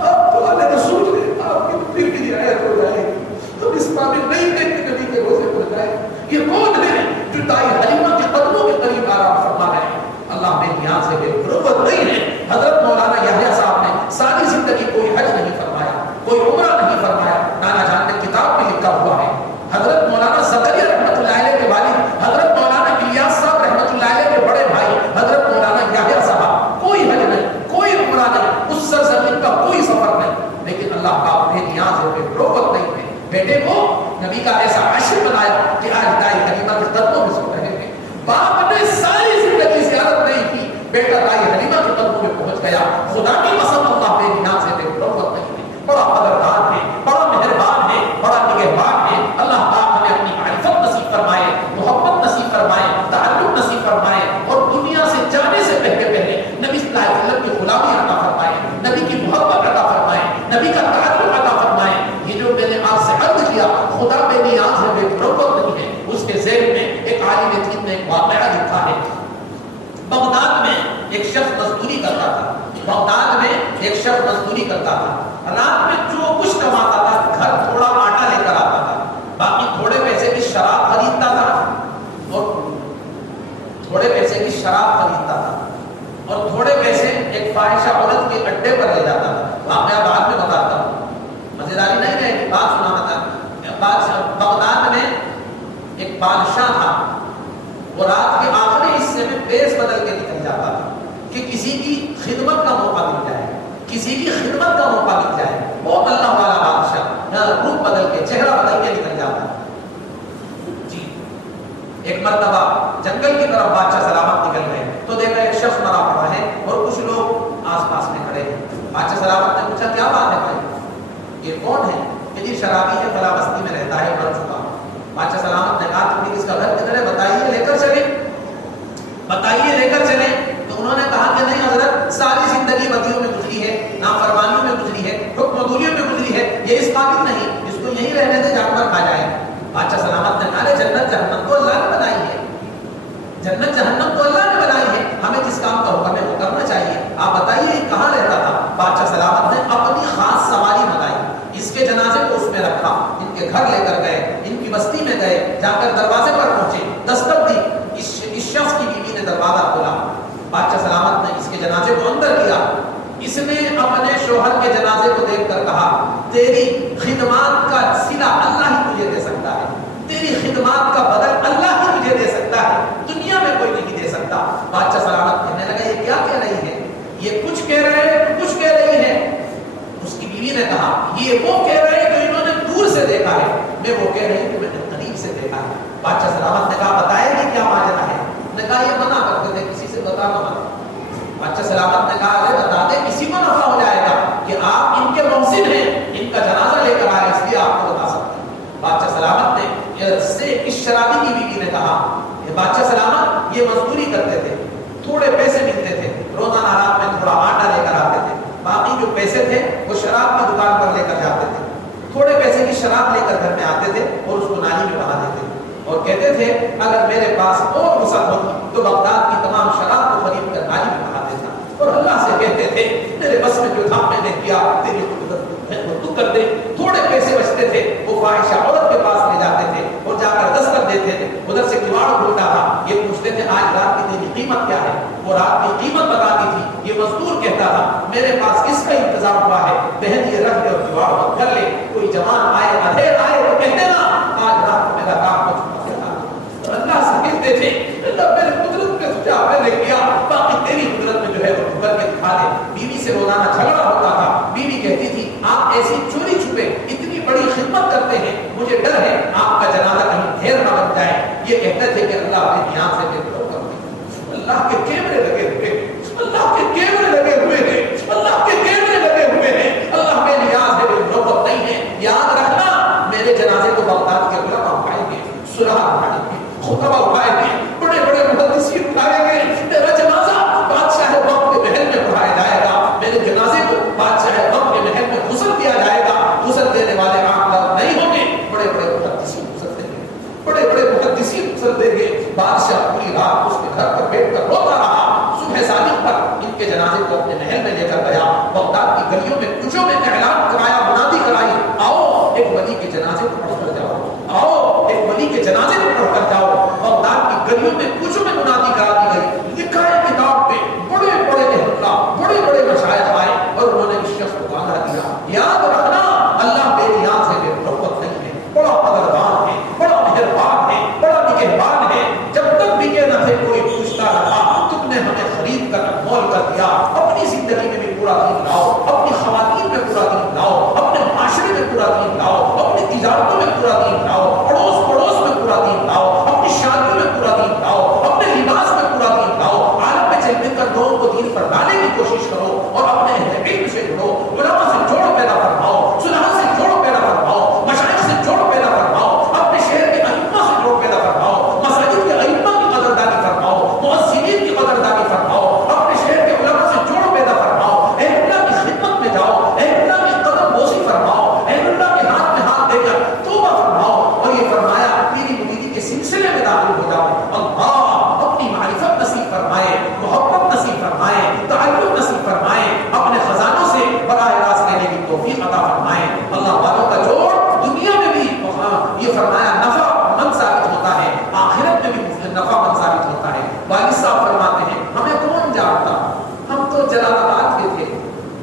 آپ تو آل رسول ہیں، آپ کی پھر بھی رعایت ہو جائے گی. تم اس قابل نہیں ہیں کہ نبی کے روزے پر جائے. یہ کون ہے جو دائی حلیمہ کے قدموں کے قریب آرام فرما رہے ہیں؟ اللہ میں نیاز ہے، بے ضرورت نہیں ہے. حضرت مولانا یحییٰ صاحب نے ساری زندگی کوئی حج نہیں فرمایا، کوئی عمرہ نہیں فرمایا. نانا جان نے کتاب میں لکھا ہوا ہے. حضرت مولانا زکریا رحمۃ اللہ علیہ کے والد حضرت مولانا الیاس صاحب رحمۃ اللہ علیہ کے بڑے بھائی حضرت مولانا یحییٰ صاحب کوئی حج نہیں، کوئی عمرہ نہیں، اس سرزمین کا کوئی سفر نہیں. لیکن اللہ کا بے نیاز ہے، بے ضرورت نہیں ہے. بیٹے کو نبی کا ایسا عاشق بنایا کہ آج دائی حلیمہ کے قدموں میں سو رہے ہیں. باپ نے ساری زندگی زیارت نہیں کی، بیٹا دائی حلیمہ کے قدموں میں پہنچ گیا. خدا کی قسم اللہ بے نیاز ہے، بے ضرورت نہیں ہے. بڑا قدردان ہے، بڑا مہربان ہے، بڑا نگہبان ہے. اللہ پاک ہمیں اپنی معرفت نصیب فرمائے، محبت نصیب فرمائے، تعلق نصیب فرمائے اور دنیا سے جانے سے پہلے نبی صلی اللہ علیہ وسلم کی غلامی عطا فرمائے، نبی کی محبت عطا فرمائے، نبی کا تعلق عطا فرمائے. یہ جو میں نے آپ سے عرض کیا خدا بے نیاز ہے، بے ضرورت نہیں ہے. اس کے ذیل میں ایک عالم دین نے ایک واقعہ لکھا ہے. بغداد میں ایک شخص مزدوری کرتا تھا. بغداد میں ایک شخص مزدوری کرتا تھا. رات میں جو کچھ کماتا تھا گھر تھوڑا آٹا لے کر آتا تھا، باقی تھوڑے پیسے کی شراب خریدتا تھا اور تھوڑے پیسے کی شراب خریدتا تھا اور تھوڑے پیسے ایک فاحشہ عورت کے اڈے پر لے جاتا تھا. واقعہ بعد میں بتاتا ہوں، مزیداری نہیں ہے، بات سنانا تھا. بغداد میں ایک بادشاہ تھا. وہ رات کے آخری حصے میں بیس بدل کے نکل جاتا تھا کہ کسی کی خدمت کا موقع مل جائے، کسی کی خدمت کا موقع مل جائے. بہت اللہ والا بادشاہ، روپ بدل کے چہرہ بدل کے نکل جاتا ہے. جی ایک مرتبہ جنگل کی طرف بادشاہ سلامت نکل گئے تو دیکھا ایک شخص مرا پڑا ہے اور کچھ لوگ آس پاس میں کھڑے ہیں. بادشاہ سلامت نے پوچھا کیا بات ہے بھائی، یہ کون ہے؟ کہ جی شرابی ہے، فلاں بستی میں رہتا ہے، مر چکا. بادشاہ سلامت نے کہا تم کس کا گھر کدھر ہے، بتائیے لے کر چلیں، بتائیے لے کر چلیں. تو انہوں نے کہا کہ نہیں حضرت ساری زندگی بدیوں میں گزری ہے، نافرمانیوں میں گزری ہے، حکم عدولیوں میں گزری ہے، یہ اس قابل نہیں، اس کو یہی رہنے دے، جانور کھا جائے. بادشاہ سلامت نے کہا جنت جہنم تو اللہ نے بنائی ہے، جنت جہنم تو اللہ نے بنائی ہے، ہمیں جس کام کا حکم ہے وہ کرنا چاہیے. آپ بتائیے یہ کہاں رہتا تھا؟ بادشاہ سلامت نے اپنی خاص سواری منگائی، اس کے جنازے کو اس میں رکھا، ان کے گھر لے کر گئے، ان کی بستی میں گئے، جا کر دروازے پر پہنچے، دستک دی. اس شخص کی بیوی نے دروازہ کھولا. بادشاہ سلامت نے اس کے جنازے کو اندر کیا. اس نے اپنے شوہر کے جنازے کو دیکھ کر کہا تیری خدمات کا صلہ اللہ ہی تجھے دے سکتا ہے، تیری خدمات کا بدل اللہ ہی تجھے دے سکتا ہے، دنیا میں کوئی نہیں دے سکتا. بادشاہ سلامت کہنے لگا یہ کیا کہہ یہ کچھ کہہ رہے ہیں تو کچھ کہہ رہی ہے. اس کی بیوی نے کہا یہ وہ کہہ رہے ہیں جو انہوں نے دور سے دیکھا ہے, میں وہ کہہ رہی ہوں کہ میں نے قریب سے دیکھا ہے. بادشاہ سلامت نے کہا بتائے گی کیا ماجرا ہے؟ نے کہا یہ منع کرتے تھے کسی سے بتانا مت. بادشاہ سلامت نے کہا ارے بتا دے کسی کو نفع ہو جائے گا کہ آپ ان کے محسن ہیں, ان کا جنازہ لے کر آئے, اس لیے آپ کو بتا سکتے ہیں. بادشاہ سلامت نے اس شرابی کی بیوی نے کہا کہ بادشاہ سلامت یہ مزدوری کرتے تھے, تھوڑے پیسے ملتے تھے, روزانہ رات میں تھوڑا آٹا لے کر آتے تھے, باقی جو پیسے تھے وہ شراب کی دکان پر لے کر جاتے تھے. تھوڑے پیسے کی شراب لے کر گھر میں آتے تھے اور اس کو نالی میں بہا دیتے تھے اور کہتے تھے اگر میرے پاس اور وسعت ہوتی تو بغداد کی تمام شراب کو خرید کر نالی میں بہا دیتا. اور اللہ سے کہتے تھے میرے بس میں جو تھا میں نے کیا, تیری قدرت تو کر دے. تھوڑے پیسے بچتے تھے وہ فاحشہ عورت کے پاس لے جاتے تھے اور جا کر دس کر دیتے تھے. ادھر سے کواڑ کھلتا تھا, یہ پوچھتے تھے آج رات کی تیری قیمت کیا ہے, وہ رات کی قیمت بتاتی تھی. یہ مزدور کہتا تھا میرے پاس کس کا انتظام ہوا ہے, بہن یہ رکھ لے اور کواڑ بند کر لے, کوئی جوان آئے ادھیر آئے تو کہتے نا آج رات میرا کام ہو چکا. اللہ سے کہتے تھے اللہ میرے قدرت میں تجھا میں نے کیا, باقی تیری قدرت میں جو ہے وہ کر کے دکھا دے. بیوی سے روزانہ جھگڑا ہوتا تھا. بیوی کہتی تھی آپ ایسی چوری چھپے اتنی بڑی خدمت کرتے ہیں, مجھے ڈر ہے آپ کا جنازہ کہیں ڈھیر نہ بن جائے. یہ کہتے تھے کہ اللہ اپنے دھیان سے بے فکر کر دے. اللہ کے کیمرے لگے ہوئے, اللہ کے کیمرے لگے ہوئے ہیں, اللہ کے کیمرے لگے ہوئے ہیں. اللہ میں نیاز ہے بے نوبت نہیں ہے. یاد رکھنا میرے جنازے کو بغداد کے علماء اٹھائیں گے, سلحاء اٹھائیں گے, خطبہ اٹھائیں گے, بڑے بڑے محدثین اٹھائیں گے. میرا جنازہ بادشاہ وقت کے محل میں پڑھایا جائے گا. میرے جنازے کو بادشاہ وقت کے محل میں غسل دیا جائے گا. غسل دینے والے عام لوگ نہیں ہوں گے, بڑے بڑے محدثین غسل دیں گے, بڑے بڑے محدثین غسل دیں گے. بادشاہ پوری رات اس کے گھر پر بیٹھ کر روتا رہا. صبح صادق پر ان کے جنازے کو اپنے محل میں لے کر گیا. بغداد کی گلیوں میں کوچوں میں اعلان کرایا, منادی کرائی, آؤ ایک ولی کے جنازے کو پڑھ کر جاؤ, آؤ ایک ولی کے جنازے کو پڑھ کر جاؤ. بغداد کی گلیوں میں کوچوں میں منادی کرا دی گئی. لکھا ہے کتاب پہ, بڑے بڑے اہلکار, بڑے بڑے مشائخ آئے اور انہوں نے اس شخص کو وعدہ دیا. یاد رکھنا اللہ بے نیاز ہے, بے محبت نہیں ہے, بڑا قدردان ہے, بڑا مہربان ہے, بڑا نگہبان ہے. جب تک بکے نہ تھے کوئی پوچھتا نہ تھا, تم نے ہمیں خرید کر مول کر دیا. اپنی زندگی میں بھی پورا دین لاؤ, اپنی خواتین میں پورا دین لاؤ, اپنے معاشرے میں پورا دین لاؤ, اپنی تجارتوں میں پورا دین لاؤ, پڑوس پڑوس میں پورا دین لاؤ, اپنی شادیوں میں پورا دین لاؤ, اپنے لباس میں پورا دین لاؤ. عالم میں چل مل کر لوگوں کو دین پر لانے کی کوشش کرو اور اپنے اہل علم سے جڑو, علماء سے جوڑ پیدا فرماؤ, صلحاء سے جوڑ پیدا فرماؤ, مشائخ سے جوڑ پیدا فرماؤ, اپنے شہر کے ائمہ سے جوڑ پیدا فرماؤ, مساجد کے ائمہ کی قدردانی فرماؤ, مؤذنین کی قدردانی فرماؤ, اپنے شہر کے علماء سے جوڑ پیدا فرماؤ. اے اللہ کی خدمت میں جاؤ, اے اللہ کی قدم بوسی فرماؤ, اے اللہ کے ہاتھ میں ہاتھ دے کر توبہ فرماؤ. اور یہ فرمایا پیری مریدی کے سلسلے میں داخل ہو جاؤ. اللہ اپنی معرفت نصیب فرمائے, محبت نصیب فرمائے, تعلق نصیب فرمائے, اپنے خزانوں سے براہ راست لینے کی توفیق عطا فرمائے. اللہ والوں کا جوڑ دنیا میں بھی یہ فرمایا نفع مند ثابت ہوتا ہے, آخرت میں بھی نفع مند ثابت ہوتا ہے. والد صاحب فرماتے ہیں ہمیں کون جانتا, ہم تو جلال آباد کے تھے,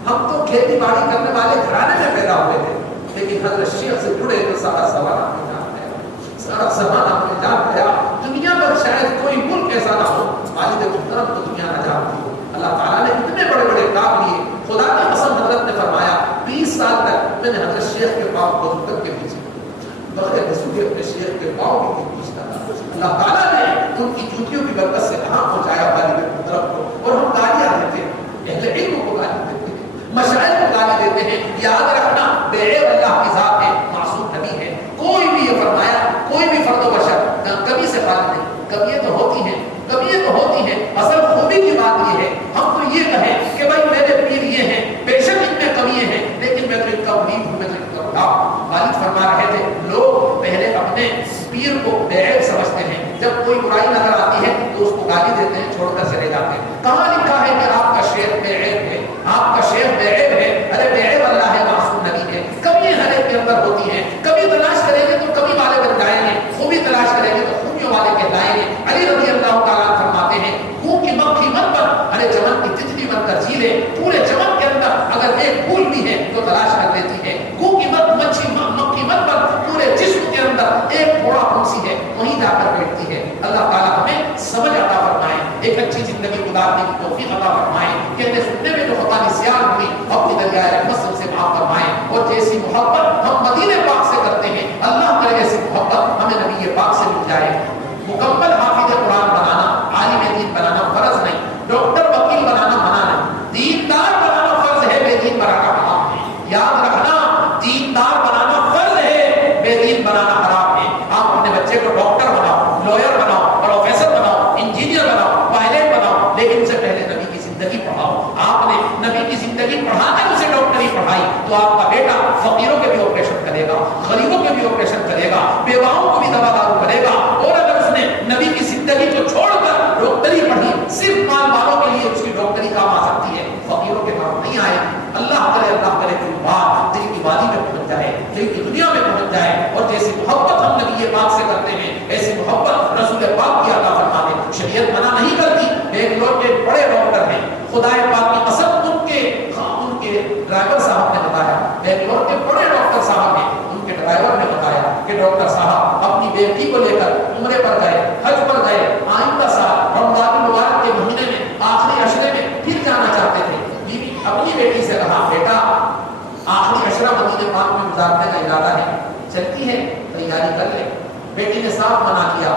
ہم تو کھیتی باڑی کرنے والے گھرانے میں پیدا ہوئے تھے, لیکن حضرت شیخ سے جڑے تو سارا زمانہ ہمیں جان گیا, سارا زمانہ ہمیں جان گیا. دنیا پر شاید کوئی ملک ایسا نہ ہو والد محترم تو دنیا نہ جانتی ہو. اللہ تعالیٰ نے اتنے بڑے بڑے کام لیے. خدا کی قسم حضرت نے فرمایا 20 سال تک میں نے حضرت شیخ کے پاؤں کو کر کے پیچھے بغیر رسول اپنے شیخ کے پاؤں کی پوچھتا تھا. اللہ تعالیٰ نے ان کی جوتیوں کی برکت سے کہاں پہنچایا والد محترم کو. اور ہم گالیاں دیتے ہیں, اہل علم کو گالی دیتے ہیں, مشائخ کو گالی دیتے ہیں. یاد رکھنا بے عیب اللہ کی ذات ہے, معصوم نبی ہے. کوئی بھی یہ فرمایا کوئی بھی فرد و بشر کبھی سے خالی نہیں. کبھی تو ہوتی ہیں, کبھی تو ہوتی ہیں. اصل خوبی کی بات یہ ہے ہم تو یہ کہیں کہ بھائی میرے پیر یہ ہیں, بے شک ان میں کمی ہیں, لیکن میں تو ان کا امید ہوں, میں تو ان کا اٹھا. والد فرما رہے تھے لوگ پہلے اپنے پیر کو بے عیب سمجھتے ہیں, جب کوئی برائی نظر آتی ہے تو اس کو گالی دیتے ہیں, چھوڑ کر چلے جاتے ہیں. کہاں لکھا ہے کہ آپ کا شیخ بے عیب ہے, آپ کا شیخ بے عیب ہے؟ ارے بے عیب اللہ ہے, معصوم نبی ہے. کمی ہر ایک کے اندر ہوتی ہیں, کبھی تلاش کریں گے تو کمی والے بن جائیں گے, خوبی تلاش کریں گے تو خوبیوں والے کہلائیں گے. علی رضی اللہ تعالیٰ فرماتے ہیں منہ کی مکھی مت بن, ارے چمن کی تتلی بن کر جی لے. پورے چمن کے اندر اگر ایک پھول بھی ہے تو تلاش کر لیتی ہے. منہ کی مکھی مت بن, پورے جسم کے اندر ایک تھوڑا پھنسی ہے وہیں جا کر بیٹھتی ہے. اللہ تعالیٰ ہمیں سمجھ عطا فرمائے, ایک اچھی زندگی گزارنے کی توفیق عطا فرمائے. کہتے سننے زندگی پڑھاؤ. آپ نے نبی کی زندگی پڑھا کر اسے ڈاکٹری پڑھائی تو آپ کا بیٹا فقیروں کے بھی آپریشن کرے گا, غریبوں کے بھی آپریشن کرے گا, بیواؤں کو بھی دوا دارو کرے گا. اور اگر اس نے نبی کی زندگی کو چھوڑ کر ڈاکٹری پڑھی, صرف مال والوں کے لیے اس کی ڈاکٹری کام آ سکتی ہے, فقیروں کے کام نہیں آئے. اللہ کرے کہ بات دل کی وادی میں پہنچ جائے, دل کی دنیا میں پہنچ جائے, اور جیسی محبت ہم نبی پاک سے کرتے ہیں ایسی محبت رسول پاک کی عطا فرما دے. شریعت منع نہیں کرتی. ایک لوگ کے بڑے ڈاکٹر ہیں, خدا پاک کی قسم ان کے ڈرائیور صاحب نے بتایا, ایک لوگ کے بڑے ڈاکٹر صاحب ہیں, ان کے ڈرائیور نے بتایا کہ ڈاکٹر صاحب اپنی بیٹی کو لے کر عمرے پر گئے, حج پر گئے, آئندہ سال رمضان المبارک کے مہینے میں آخری عشرے میں پھر جانا چاہتے تھے. بیوی اپنی بیٹی سے کہا, بیٹا آخری عشرہ مدینے پاک میں گزارنے کا ارادہ ہے, چلتی ہے تیاری کر لے. بیٹی نے صاف منع کیا.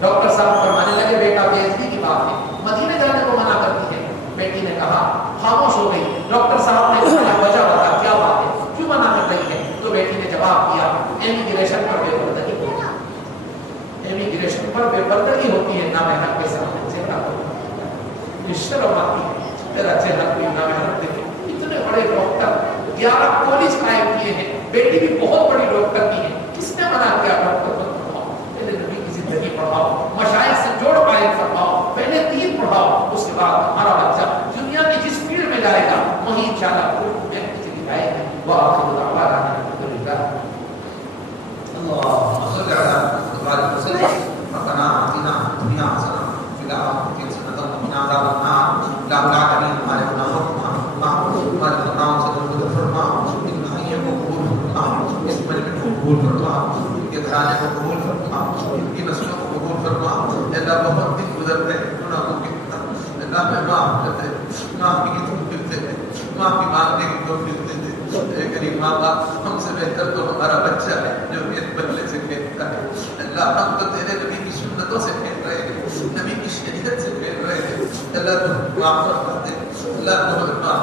ڈاکٹر صاحب فرمانے لگے, بیٹا بےعزتی کی بات ہے, مدینے جانے کو منع کرتی ہے. بیٹی نے کہا, خاموش ہو گئی. ڈاکٹر صاحب نے کہا, وجہ بتا کیا بات ہے, کیوں منع کر رہی ہے؟ تو بیٹی نے جواب دیا, امیگریشن پر بے پردگی ہوتی ہے. امیگریشن پر بے پردگی ہوتی ہے, نہ محرم کے سامنے چہرہ کو شرم آتی ہے, تیرا چہرہ کوئی نہ محرم دیکھے. اتنے بڑے ڈاکٹر 11 کالج قائم کیے ہیں, بیٹی بھی بہت بڑی ڈاکٹر کی ہے, کس نے منع کیا؟ ڈاکٹر کو پڑھاؤ, پہلے نبی کی زندگی پڑھاؤ, مشائخ سے جوڑ قائم فرماؤ, پہلے دین پڑھاؤ, اس کے بعد ہمارا بچہ دنیا کی جس فیلڈ میں جائے گا وہیں انشاءاللہ میں چلی جائے گا. وآخر دعوانا الحمدللہ. اللهم صل على محمد وسلم. ربنا آتنا في الدنيا حسنة وفي الآخرة حسنة وقنا عذاب النار. لا العالمين مالكنا ربنا مالكنا وسلم فرما ان حي قبول فرما اسم الملك قبول فرما کے گھرانے کو قبول فرما, کی نسلوں کو قبول فرما. اللہ بہت دن گزرتے ہیں گناہوں کے, اللہ میں معاف کرتے, معافی کی توفیق دے, معافی مانگنے کی توفیق دے. اے کریم اللہ, ہم سے بہتر تو ہمارا بچہ ہے جو اس بدلے سے کھیلتا ہے. اللہ ہم تو تیرے نبی کی سنتوں سے کھیل رہے ہیں, نبی کی شریعت سے کھیل رہے ہیں. اللہ تو معاف فرما دے, اللہ تو ہمیں معاف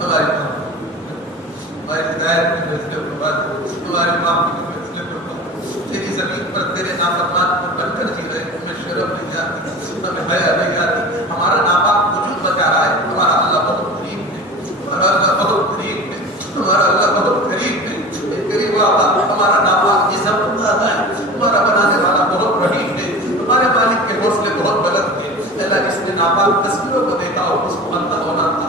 فرما دے. ہماری ہدایت میں فیصلے فرما دے, ہماری معافی میں فیصلے فرما دے. تیری زمین پر تیرے نافرمان پر بن کر جی رہے, ہمیں شرم نہیں آتی, ہمیں حیا نہیں آتی. ہمارا ناپاک وجود بچا رہا ہے. ہمارا اللہ بہت قریب ہے, ہمارا اللہ بہت قریب ہے, ہمارا اللہ بہت قریب ہے. قریب اللہ, ہمارا ناپاک جسم ہے, ہمارا بنانے والا بہت رحیم ہے, ہمارے مالک کے حوصلے بہت بلند ہیں. اللہ جس نے ناپاک تصویروں کو دیکھا اور اس کو اندر ہونا تھا,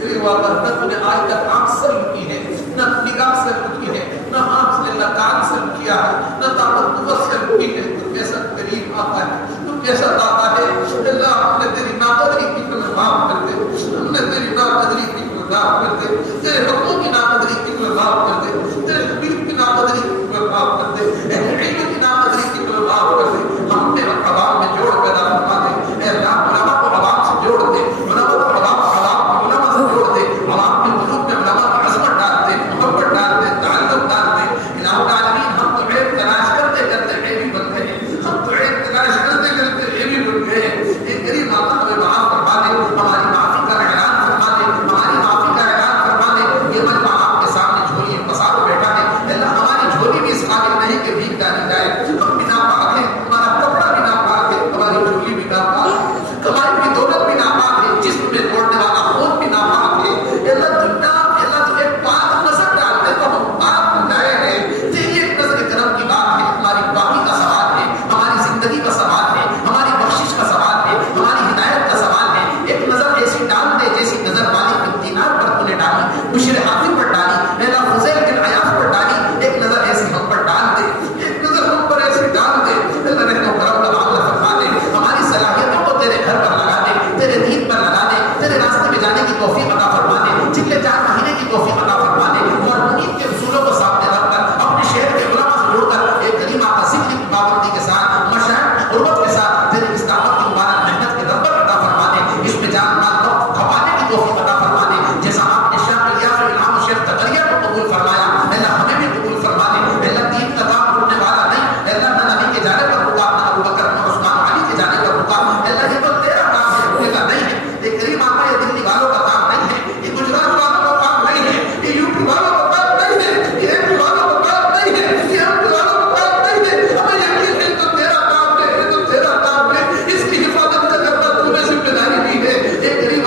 قریب اللہ نہ تو نے آج تک آنکھ سے لکی ہے, نہ نگاہ سے لکی ہے, نہ ہاتھ سے, نہ کان سے کیا ہے, نہ طاقت قوت سے لکی ہے. تو کیسا قریب آتا ہے, تو کیسا داتا ہے. اللہ ہم نے تیری ناقدری کی قدر معاف کر دے, ہم نے تیری ناقدری کی قدر معاف کر دے, تیرے حکموں کی ناقدری کی قدر معاف کر دے, تیرے حبیب کی ناقدری کی قدر معاف کر دے, علم کی ناقدری کی قدر معاف کر دے. ہم نے عوام میں جوڑ پیدا فرما دے. اے اللہ علماء کو عوام سے جوڑ دے, علماء کو عوام کو علماء سے جوڑ دے, عوام کے قلوب میں علماء کی عظمت ڈال دے, محبت ڈال دے, تعلق ڈال دے. الہ العالمین, ہم تو عیب تلاش کرتے کرتے عیبی بن گئے, ہم تو عیب تلاش کرتے کرتے عیبی بن گئے. ایک کریم اللہ ہمیں معاف فرما دے, ہماری معافی کا اعلان فرما دے, ہماری معافی کا اعلان فرما دے. یہ مجمع آپ کے سامنے جھولی پسا کے بیٹھا ہے. اللہ ہماری جھولی بھی اس قابل نہیں کہ بھیگ ڈالی جائے. ہم بھی ناپاک ہیں, ہمارا کپڑا بھی ناپاک ہے, ہماری جھولی بھی ناپاک ہے, ہماری بھی دولت بھی ناپاک ہے, جسم میں دوڑنے والا خون بھی ناپاک ہے. اللہ دنیا, اللہ تو ایک پاک نظر ڈالتے تو ہم پاک بن جائے ہیں. تیری ایک نظر کرم کی بات ہے, ہماری باقی کا سوال ہے, ہماری زندگی کا سوال ہے, ہماری بخشش کا سوال ہے, ہماری ہدایت کا سوال ہے. ایک نظر ایسی ڈال دے جیسی نظر مالک بن دینار پر تو نے ڈالی, بشر حافظ پر ڈالی, اللہ فضیل بن عیاض پر ڈالی. ایک نظر ایسی ہم پر ڈال دے, ایک نظر ہم پر ایسی ڈال دے. اللہ رحم و کرم کا معاملہ فرما دے, ہماری صلاحیتوں کو تیرے گھر پر لگا دے, تیرے دین پر لگا دے, تیرے راستے میں جانے کی توفیق عطا فرما دے, پچھلے 4 مہینے کی توفیق عطا فرما دے. اور منیب کے اصولوں کو سامنے رکھ کر اپنے شہر کے علماء سے جوڑ کر ایک کریم آقا ذکر کی پابندی کے ساتھ, مشاعر حرمت کے ساتھ تیری اس دعوت کی مبارک محنت کے رغبت عطا فرما دے. اس میں جان مال وقت کھپانے کی توفیق عطا فرما دے. جیسا آپ نے شیخ الیاس الامام شیخ تقریہ کو قبول فرمایا, اللہ ہمیں بھی قبول فرما دے. اللہ دین کا کام کرنے والا نہیں, اللہ نہ نبی کے جانے پر رکا, نہ ابو بکر نہ عثمان علی کے جانے پر رکا. اللہ یہ تو تیرا کام ہے, رکنے کا نہیں ہے. یہ کریم آقا, یہ دلی والوں کا کام نہیں ہے, یہ گجرات والوں کا کام نہیں ہے, یہ یو پی والوں کا کام نہیں ہے, یہ ایم پی والوں کا کام نہیں ہے, یہ ایم پی والوں کا کام نہیں ہے. ہمیں یقین ہے تو تیرا کام ہے, یہ تو تیرا کام ہے. اس کی حفاظت کا کرنا تمہیں ذمہ داری دی ہے. یہ کریم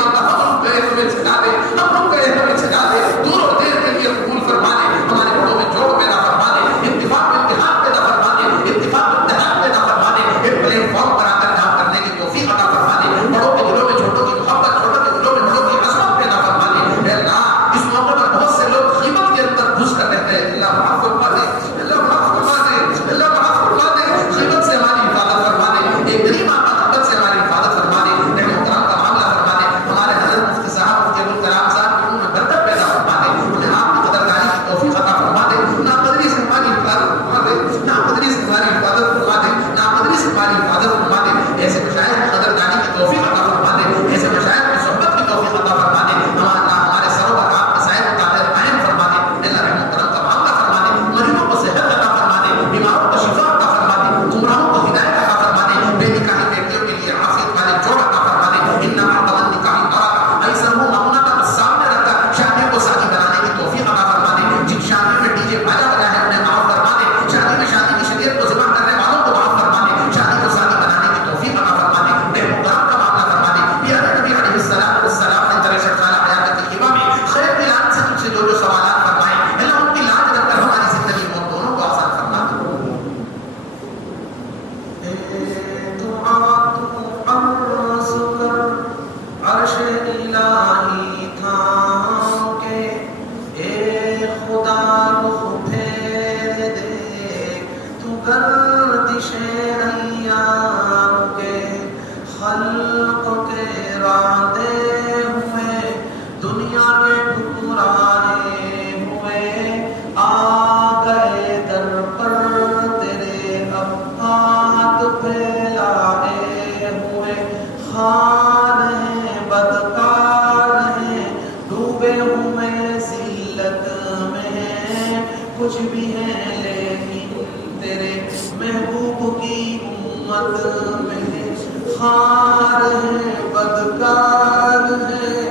خار ہیں بدکار ہیں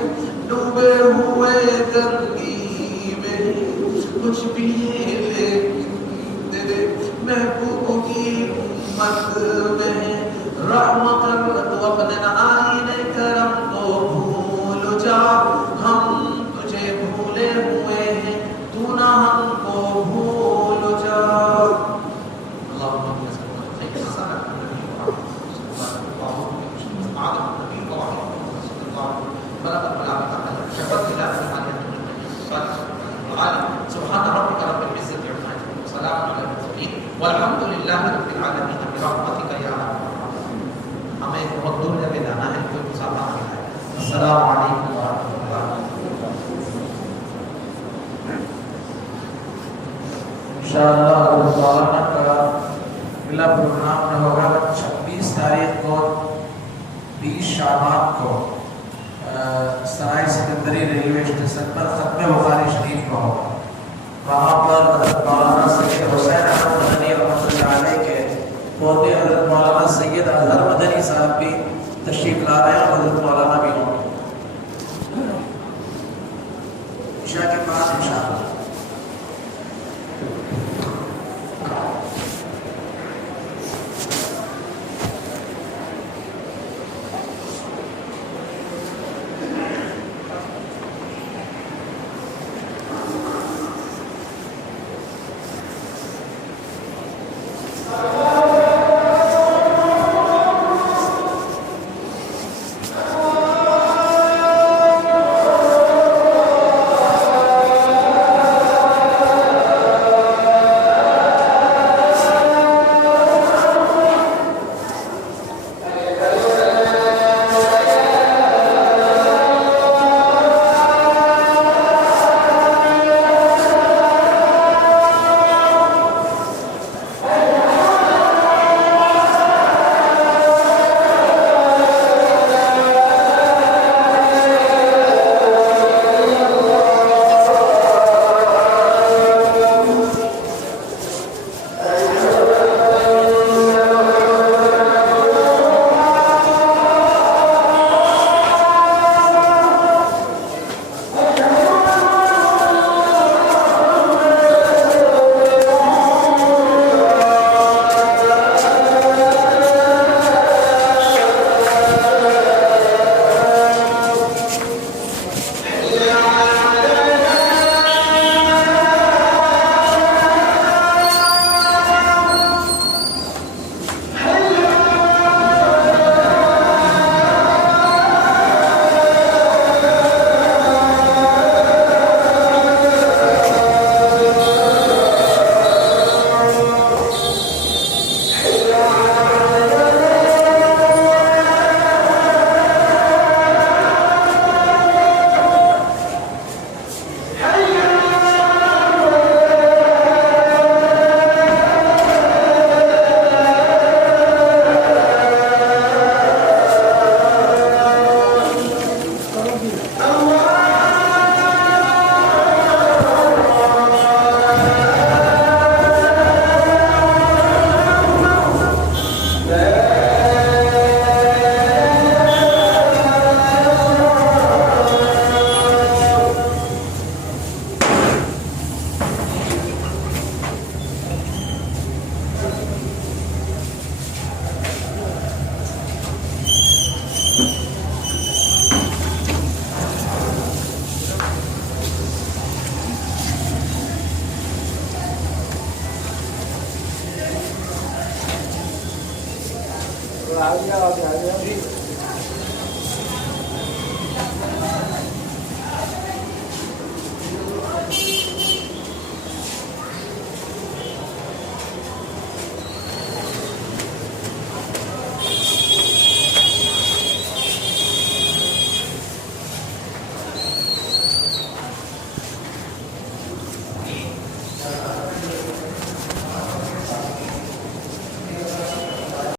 ڈوبے ہوئے گندگی میں کچھ بھی ہے لیکن تیرے محبوب کی امت میں رحم کر تو اپنے آئین کرم کو بھول جا ہم تجھے بھولے ہوئے ہیں تو نہ ہم کو بھول جا اللہم سبحان ربك رب العزة عما يصفون وسلام على المرسلين والحمد لله رب العالمين برحمتك يا ارحم الراحمين. ہمیں بہت دور لے جانا ہے کوئی مسافہ نہیں ہے. السلام علیکم ورحمۃ اللہ. انشاءاللہ مولانا کا اگلا پروگرام ہوگا 26 تاریخ کو 20 شعبان کو سرائے سکندری ریلوے اسٹیشن پر ختم بخاری شریف کا ہوگا. وہاں پر مولانا سید حسین احمد مدنی رحمۃ اللہ علیہ کے پوتے حضرت مولانا سید اظہر مدنی صاحب بھی تشریف لا رہے ہیں اور حضرت مولانا بھی ہوں گے عشاء کے بعد انشاءاللہ.